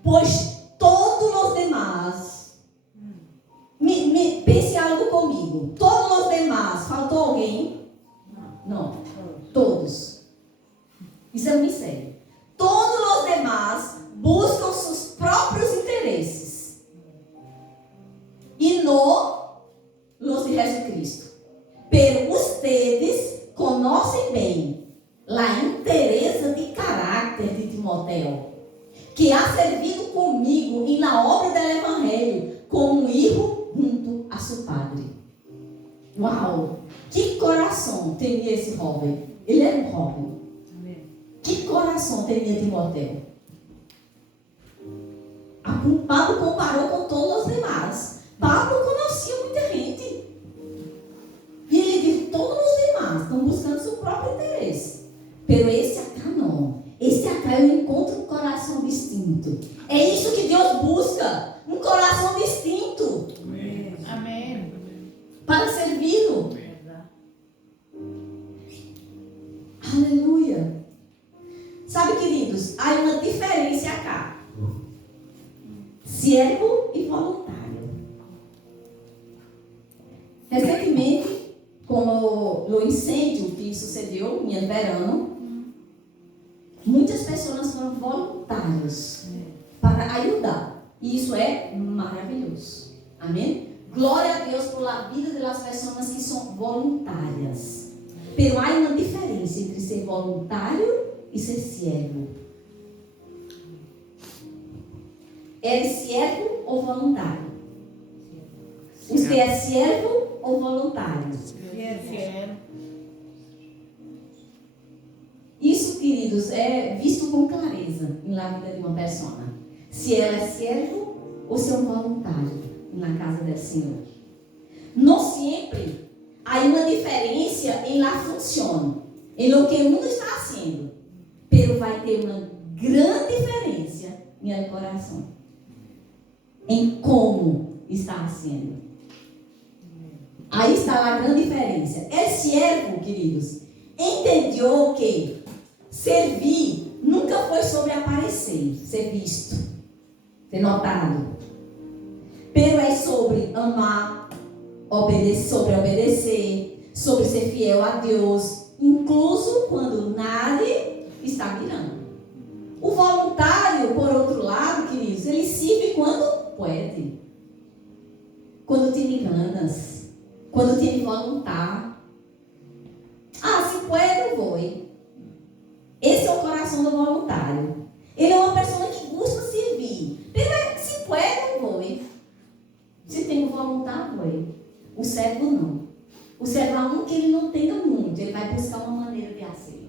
pois todos os demais, pense algo comigo, todos os demais, faltou alguém? Não, todos. Isso é um mistério. Todos os demais buscam seus próprios interesses e não os de Jesus Cristo. Pero ustedes conhecem bem a interesse de caráter de Timoteo, que ha servido comigo e na obra do Evangelho como filho junto a seu padre. Uau! Que coração tinha esse jovem? Ele era um jovem. Que coração tinha Timoteu? Pablo comparou com todos os demais. Pablo conhecia muita gente. E ele disse: todos os demais estão buscando seu próprio interesse. Pero esse acá não. Esse acá eu encontro um coração distinto. É isso que Deus busca. Um coração distinto. Amém. Para servi-lo. Aleluia. Sabe, queridos, há uma diferença acá. Servo e voluntário. Recentemente, como o incêndio que sucedeu em verão, muitas pessoas foram voluntários para ajudar. E isso é maravilhoso. Amém? Glória a Deus pela vida das pessoas que são voluntárias. Pero há uma diferença entre ser voluntário e ser servo. É servo ou voluntário? Você é servo ou voluntário? Isso, queridos, é visto com clareza na vida de uma pessoa. Se ela é servo ou se é um voluntário na casa do Senhor. Não sempre há uma diferença em la função, em lo que um está fazendo. Pero vai ter uma grande diferença no coração. Em como está fazendo. Aí está a grande diferença. É servo, queridos, entendeu que servir nunca foi sobre aparecer, ser visto, ser notado. Pero é sobre amar, sobre obedecer, sobre ser fiel a Deus, incluso quando nadie está mirando. O voluntário, por outro lado, queridos, ele serve quando pode, quando tem ganas, quando tem vontade. Ah, se pode, eu vou. Esse é o coração do voluntário. Ele é uma pessoa que busca servir. Mas se pode, eu vou. Se tem vontade, vai. O servo não. O servo é um que ele não tenha muito. Ele vai buscar uma maneira de fazer.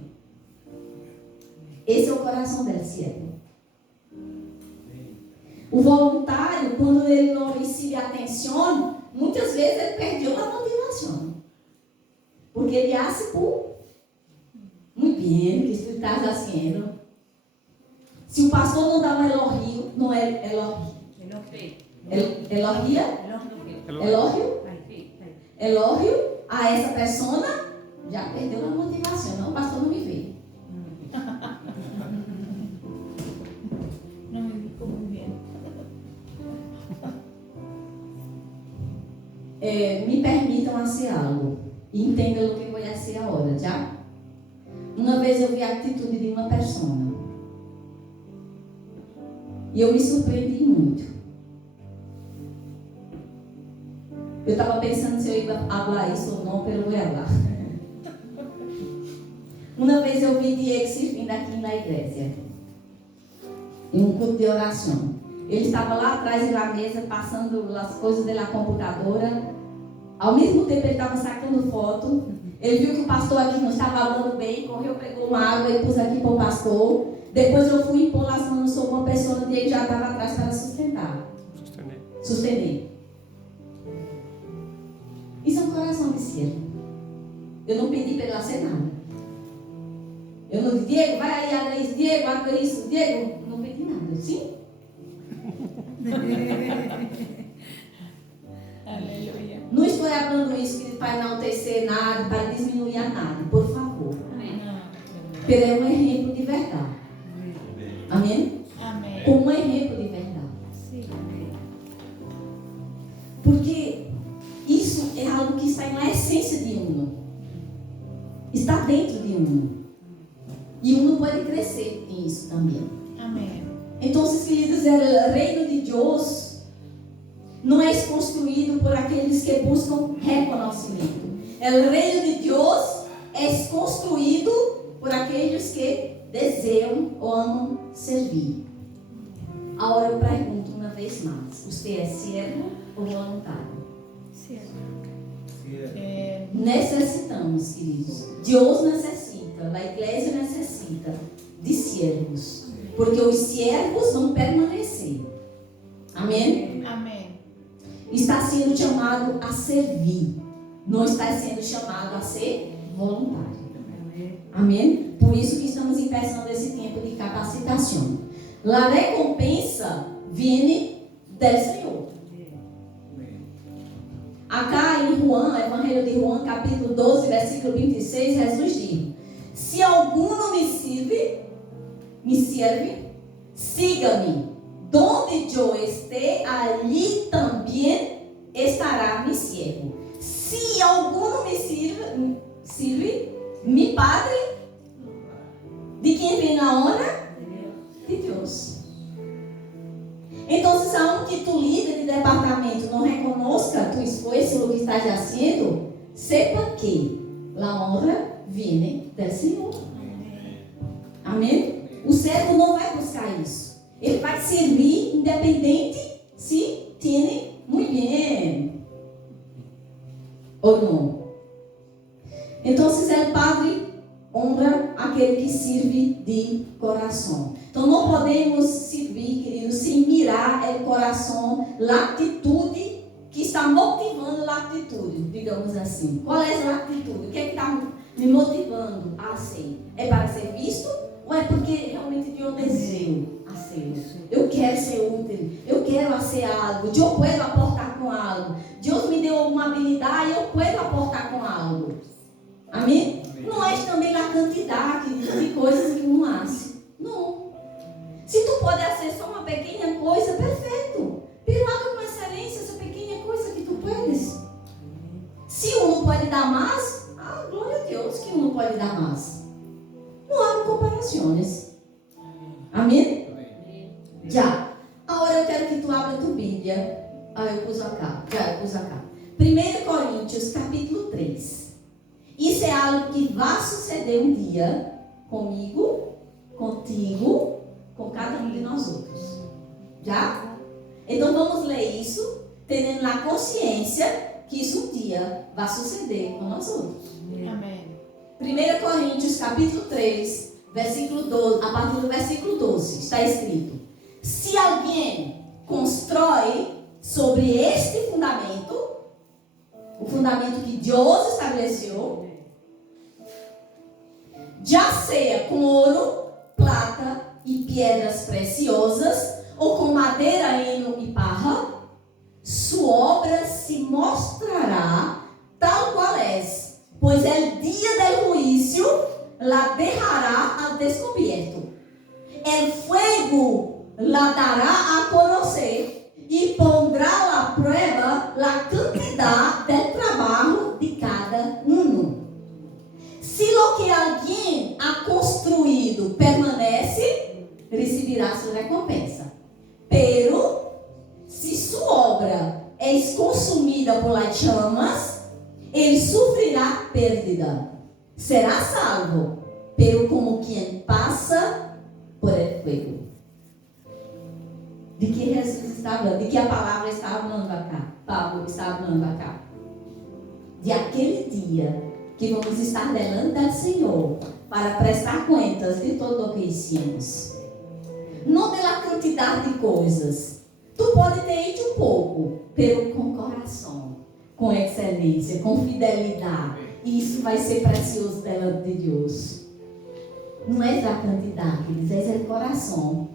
Esse é o coração dele, servo. O voluntário, quando ele não recebe atenção, muitas vezes ele perdeu a motivação. Porque ele acha por muito bem, que isso está fazendo. Se o pastor não dá um elogio, não é elogio. Elogio a essa pessoa, já perdeu a motivação. Não, o pastor não me vê. Não me vi como vendo. Me permitam fazer algo. E entendam o que vou fazer agora, já? Uma vez eu vi a atitude de uma pessoa. E eu me surpreendi muito. Eu estava pensando se eu ia falar isso ou não, pelo vou falar. Uma vez eu vi Diego servindo aqui na igreja, em um culto de oração. Ele estava lá atrás da mesa, passando as coisas da computadora. Ao mesmo tempo ele estava sacando foto. Ele viu que o pastor aqui não estava falando bem, correu, pegou uma água e pôs aqui para o pastor. Depois eu fui impor as mãos sobre uma pessoa e ele já estava atrás para sustentar. Sustentar. Isso é um coração de servo. Eu não pedi para ele fazer nada. Eu não disse, Diego, vai aí, haga isso, Diego, haga isso, Diego. Não pedi nada, sim? Aleluia. Não estou falando isso para enaltecer nada, para diminuir a nada, por favor. Porque é um exemplo de verdade. Amém? Amém. Como um exemplo de verdade. Sim. Porque isso é algo que está na essência de uno. Está dentro de uno. E uno pode crescer em isso também. Amém. Então, queridos, o reino de Deus não é construído por aqueles que buscam reconhecimento. O reino de Deus é construído por aqueles que desejam ou amam servir. Agora eu pergunto uma vez mais: você é servo ou voluntário? Servo. Necessitamos, queridos. Deus necessita, a igreja necessita de servos. Porque os servos vão permanecer. Amém? Amém. Está sendo chamado a servir. Não está sendo chamado a ser voluntário. Amém? Por isso que estamos empezando esse tempo de capacitação. A recompensa vem do Senhor. Acá em Juan, Evangelho de Juan, capítulo 12, versículo 26, Jesus diz: se alguno me serve, siga-me. Donde eu estiver, ali também estará mi siervo. Se alguno me sirve, mi Padre, de quem vem a honra? De Deus. Então, aunque tu líder de departamento não reconozca tu esforço no que estás fazendo, sepa que a honra vem do Senhor. Amém? O servo não vai buscar isso. Ele vai servir independente se tem muito bem ou não. Então, o Padre honra aquele que serve de coração. Então, não podemos servir, queridos, sem mirar o coração, a atitude que está motivando a atitude, digamos assim. Qual é a atitude? O que é que está me motivando a ser? É para ser visto ou é porque realmente eu desejo a ser? Eu quero ser útil, eu quero ser algo, eu posso aportar com algo. Deus me deu uma habilidade, eu posso aportar com algo. Amém? Não é também a quantidade de coisas que um faz. Não. Se tu pode fazer só uma pequena coisa, perfeito. Pero haga com excelência essa pequena coisa que tu podes. Se um não pode dar mais, glória a Deus que um não pode dar mais. Não há comparações. Amém? Já. Agora eu quero que tu abra tua Bíblia. Eu pus acá. 1 Coríntios, capítulo 3. Isso é algo que vai suceder um dia comigo, contigo, com cada um de nós outros. Já? Então vamos ler isso, tendo na consciência que isso um dia vai suceder com nós outros. Amém. 1 Coríntios, capítulo 3, versículo 12, a partir do versículo 12, está escrito: se alguém constrói sobre este fundamento, o fundamento que Deus estabeleceu, já seja com ouro, prata e pedras preciosas, ou com madeira, heno e parra, sua obra se mostrará tal qual é, pois el dia del juízo la dejará al descubierto. El fuego la dará a conocer y pondrá a prueba la cantidad del trabajo de cada uno. Se lo que alguém ha construído permanece, receberá sua recompensa. Pero, se sua obra é consumida por las chamas, ele sofrerá pérdida. Será salvo, pero como quem passa por el fuego. De que Jesus está falando? De que a palavra está falando acá? Paulo está falando acá. De aquele dia que vamos estar delante do Senhor para prestar contas de tudo o que hicimos. Não pela quantidade de coisas. Tu pode ter ido um pouco, pero com coração, com excelência, com fidelidade. E isso vai ser precioso delante de Deus. Não é da quantidade, é do coração.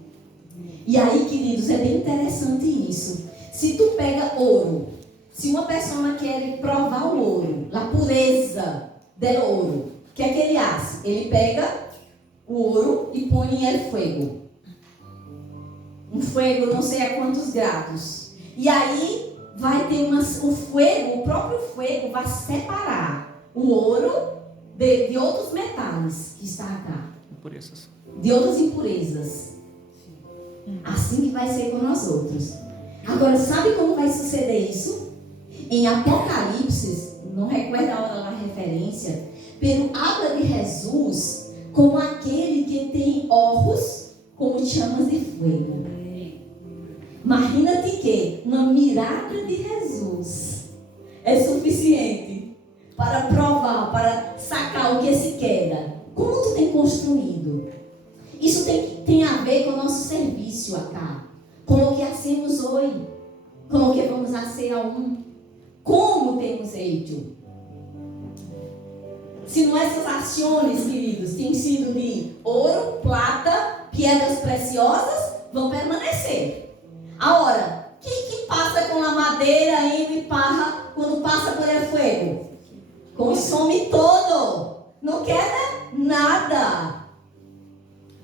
E aí, queridos, é bem interessante isso. Se tu pega ouro, se uma pessoa quer provar o ouro, a pureza do ouro, o que é que ele faz? Ele pega o ouro e põe em fogo. Um fogo, não sei a quantos graus. E aí vai ter o fogo, o próprio fogo vai separar o ouro de outros metais que está cá. Impurezas. De outras impurezas. Assim que vai ser com nós outros. Agora, sabe como vai suceder isso? Em Apocalipse, não recordo a hora da referência, pero habla de Jesus como aquele que tem olhos como chamas de fogo. Imagina-te que uma mirada de Jesus é suficiente para provar, para sacar o que se quer. Como tu tem construído? Isso tem a ver com o nosso serviço acá, com o que hacemos hoje, com o que vamos fazer aún. Como temos feito? Se não essas ações, queridos, tem sido de ouro, prata, pedras preciosas, vão permanecer. Agora, o que passa com a madeira e parra quando passa por el fogo? Consome todo. Não queda nada.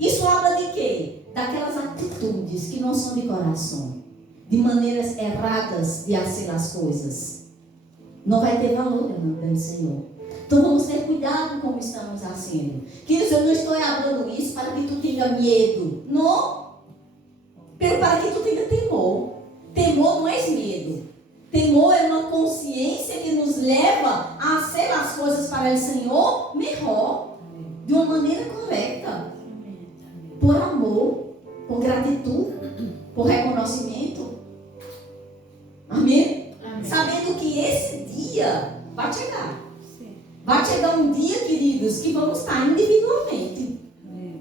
Isso habla de quê? Daquelas atitudes que não são de coração. De maneiras erradas de fazer as coisas. Não vai ter valor diante do Senhor. Então vamos ter cuidado como estamos fazendo. Queridos, eu não estou falando isso para que tu tenha medo. Não. Mas para que tu tenha temor. Temor não é medo. Temor é uma consciência que nos leva a fazer as coisas para o Senhor melhor. De uma maneira correta. Por amor. Por gratidão. Por reconhecimento. Amém? Amém? Sabendo que esse dia vai chegar. Sim. Vai chegar um dia, queridos, que vamos estar individualmente. Amém.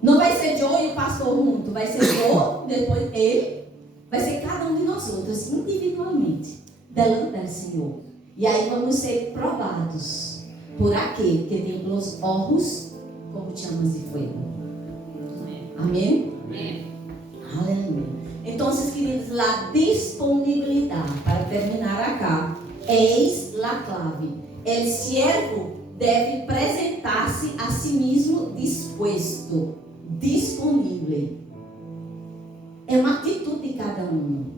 Não vai ser eu e o pastor junto. Vai ser eu, depois ele. Vai ser cada um de nós outros, individualmente. Delante do Senhor. E aí vamos ser provados por aquele que tem os olhos como chamas de fogo. Amém? Amém? Aleluia. Então, queridos, a disponibilidade, para terminar acá, eis a clave. O siervo deve apresentar-se a si mesmo disposto, disponível. É uma atitude de cada um.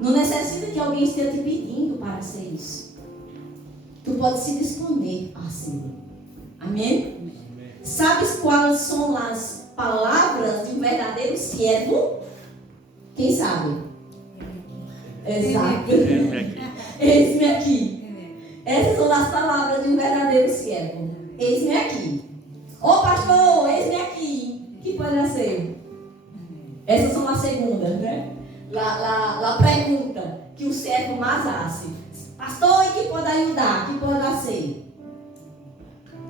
Não necessita que alguém esteja te pedindo para ser isso. Tu pode se disponer a ser. Amém? Amém? Sabes quais são as palavras de um verdadeiro siervo? Quem sabe? Exato. Eis-me aqui. Essas são as palavras de um verdadeiro siervo. Eis-me aqui. Ô pastor, eis-me aqui. O que pode ser? Essas são as segundas, né? A pergunta que o servo mais faz. Pastor, e que pode ajudar? Que pode ser?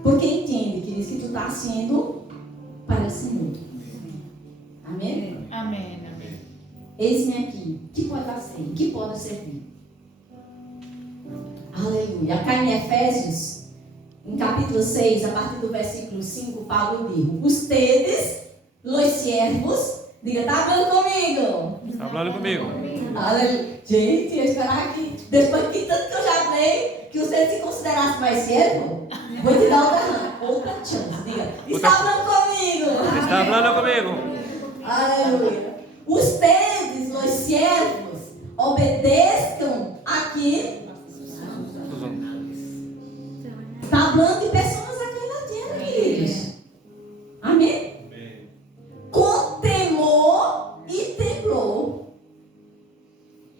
Porque entende, queridos, que tu está sendo para o Senhor. Amém? Amém. Eis-me aqui. Que pode ser? Que pode servir? Aleluia. Cá em Efésios, em capítulo 6, a partir do versículo 5, Paulo diz: ustedes, los siervos, diga, tá falando comigo? Tá falando comigo. Aleluia. Gente, eu esperava que, depois de tanto que eu já dei, que você se considerasse mais servo, vou te dar outra chance. Diga, está falando comigo? Está falando comigo. Aleluia. Ustedes, os siervos, obedeçam aqui. Está falando de pessoas aqui na terra, queridos. Amém? Com temor e temor.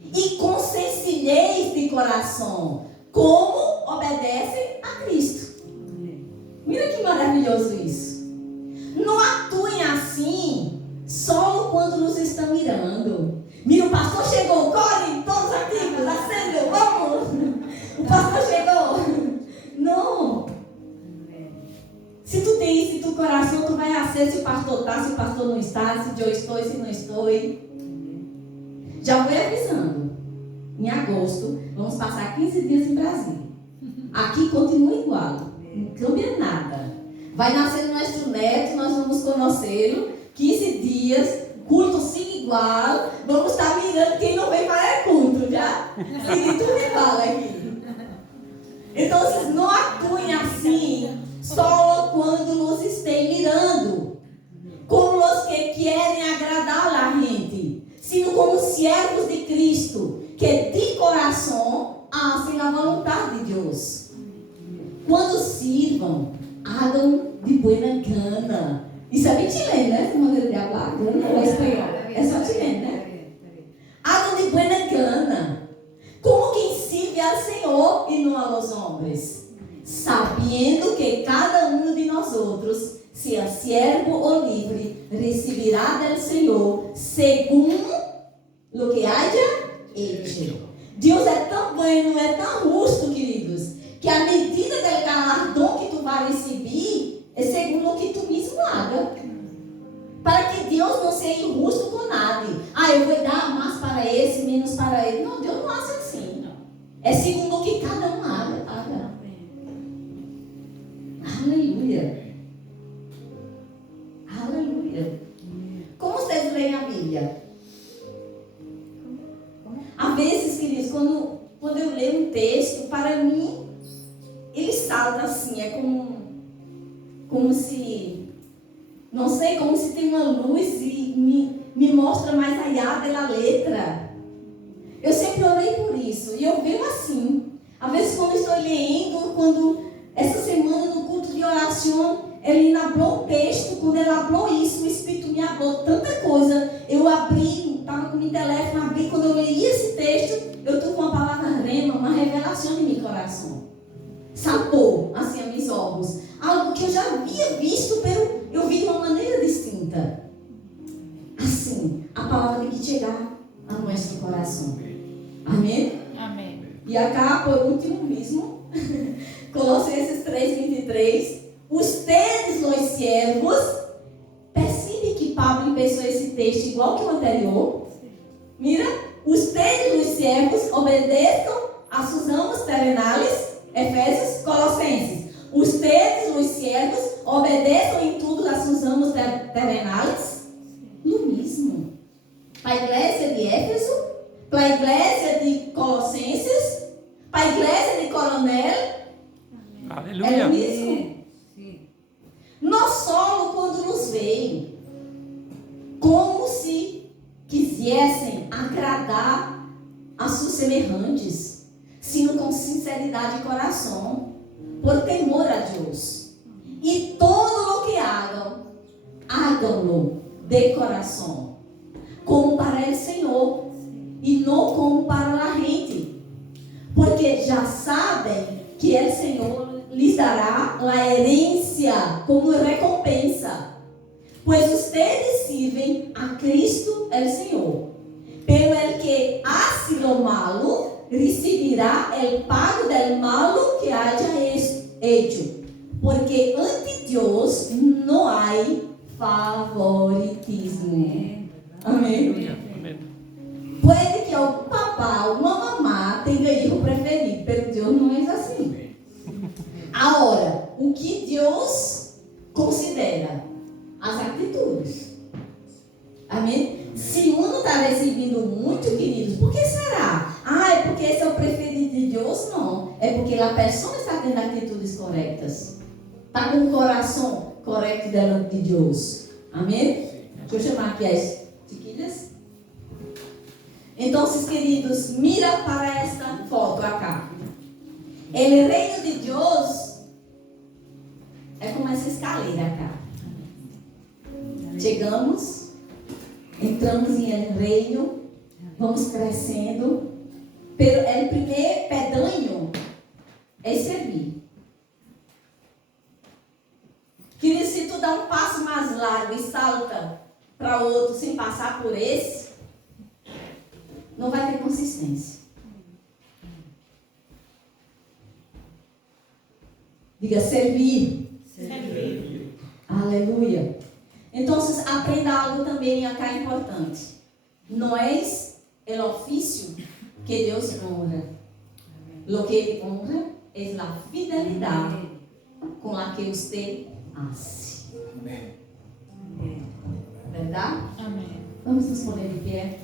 E com sencillez de coração. Como obedecem a Cristo. Mira que maravilhoso isso. Não atuem assim só quando nos estão mirando. Mira, o pastor chegou, corre, todos ativos, acendeu, vamos. O pastor chegou. Não. Se tu tem isso em teu coração, tu vai acender se o pastor está, se o pastor não está, se eu estou, se não estou. Já vou avisando. Em agosto, vamos passar 15 dias em Brasília. Aqui continua igual. Não cambia nada. Vai nascer nosso neto, nós vamos conhecê-lo. 15 dias, culto siga igual. Vamos estar mirando quem não vem para o culto, já? Siga tudo igual aqui. Então, vocês não atuem assim só quando nos estejam mirando, como os que querem agradar a gente, sino como servos de Cristo, que de coração fazem a vontade de Deus. Quando sirvam, hagam de boa gana. Isso é bem chileno, né? Essa maneira de falar, gana ou é espanhol? É só chileno, né? Hagam de boa gana. Como quem sirve ao Senhor e não aos homens, sabendo que cada um de nós outros, seja servo ou livre, receberá do Senhor segundo o que haja hecho. Deus é tão bueno, é tão justo, queridos, que a medida do galardão que tu vai receber é segundo o que tu mesmo haga. Para que Deus não seja injusto com nada. Eu vou dar mais para esse, menos para ele. Não, Deus não faz assim. É segundo o que cada um haga. Aleluia. Aleluia. Aleluia. Como vocês leem a Bíblia? Às vezes, queridos, quando eu leio um texto, para mim, ele salta assim, é como se, não sei, como se tem uma luz e me mostra mais allá da letra. Eu sempre orei por isso, e eu vejo assim. Às vezes, quando estou lendo, essa semana no culto de oração, ele falou um texto, quando ele falou isso, o Espírito me falou tanta coisa. Eu abri, estava com o meu telefone, abri, quando eu li esse texto, eu estou com uma palavra rema, uma revelação em meu coração. Saltou, assim, a meus olhos. Algo que eu já havia visto, eu vi de uma maneira distinta. Assim, a palavra tem que chegar a nosso coração. Amém? Amém. E acá, por último mesmo, Colossenses 3:23. Ustedes, os servos, percebe que Pablo empezou esse texto igual que o anterior. Mira, ustedes, os servos, obedeçam a seus amos terrenales. Efésios, Colossenses. Ustedes, os servos, obedeçam em tudo a seus amos terrenales. No mesmo. Para a igreja de Éfeso, para a igreja de Colossenses, para a igreja de Coronel. Aleluia. É o mesmo. Nós só quando nos veem, como se quisessem agradar a seus semelhantes, sino com sinceridade de coração, por temor a Deus. E todo o que háganlo de coração, como para o Senhor, e não como para a gente, porque já sabem que o Senhor lhes dará a herência como recompensa, pois ustedes servem a Cristo el Senhor. Pero el que hace lo malo recibirá el pago del malo que haya hecho, porque ante Deus não há favoritismo. Amém? Pode que o papá ou a mamá tenha hijo preferido, mas Deus não é assim. Agora, o que Deus considera? As atitudes. Amém? Se um não está recebendo muito, queridos, por que será? É porque esse é o preferido de Deus? Não. É porque a pessoa está tendo atitudes corretas. Está com o coração correto diante de Deus. Amém? Deixa eu chamar aqui as chiquilhas. Então, queridos, mira para esta foto acá. O reino de Deus é como essa escaleira acá. Chegamos, entramos em el reino, vamos crescendo. Pero o primeiro pedaño é servir. Querido, se tu dá um passo mais largo e salta para outro sem passar por esse, não vai ter consistência. Diga servir. Servir. Aleluia. Então, aprenda algo também acá importante. Nós, o ofício que Deus honra. Lo que Ele honra é a fidelidade com a que você hace. Amém. Verdade? Amém. Vamos nos poner de pé.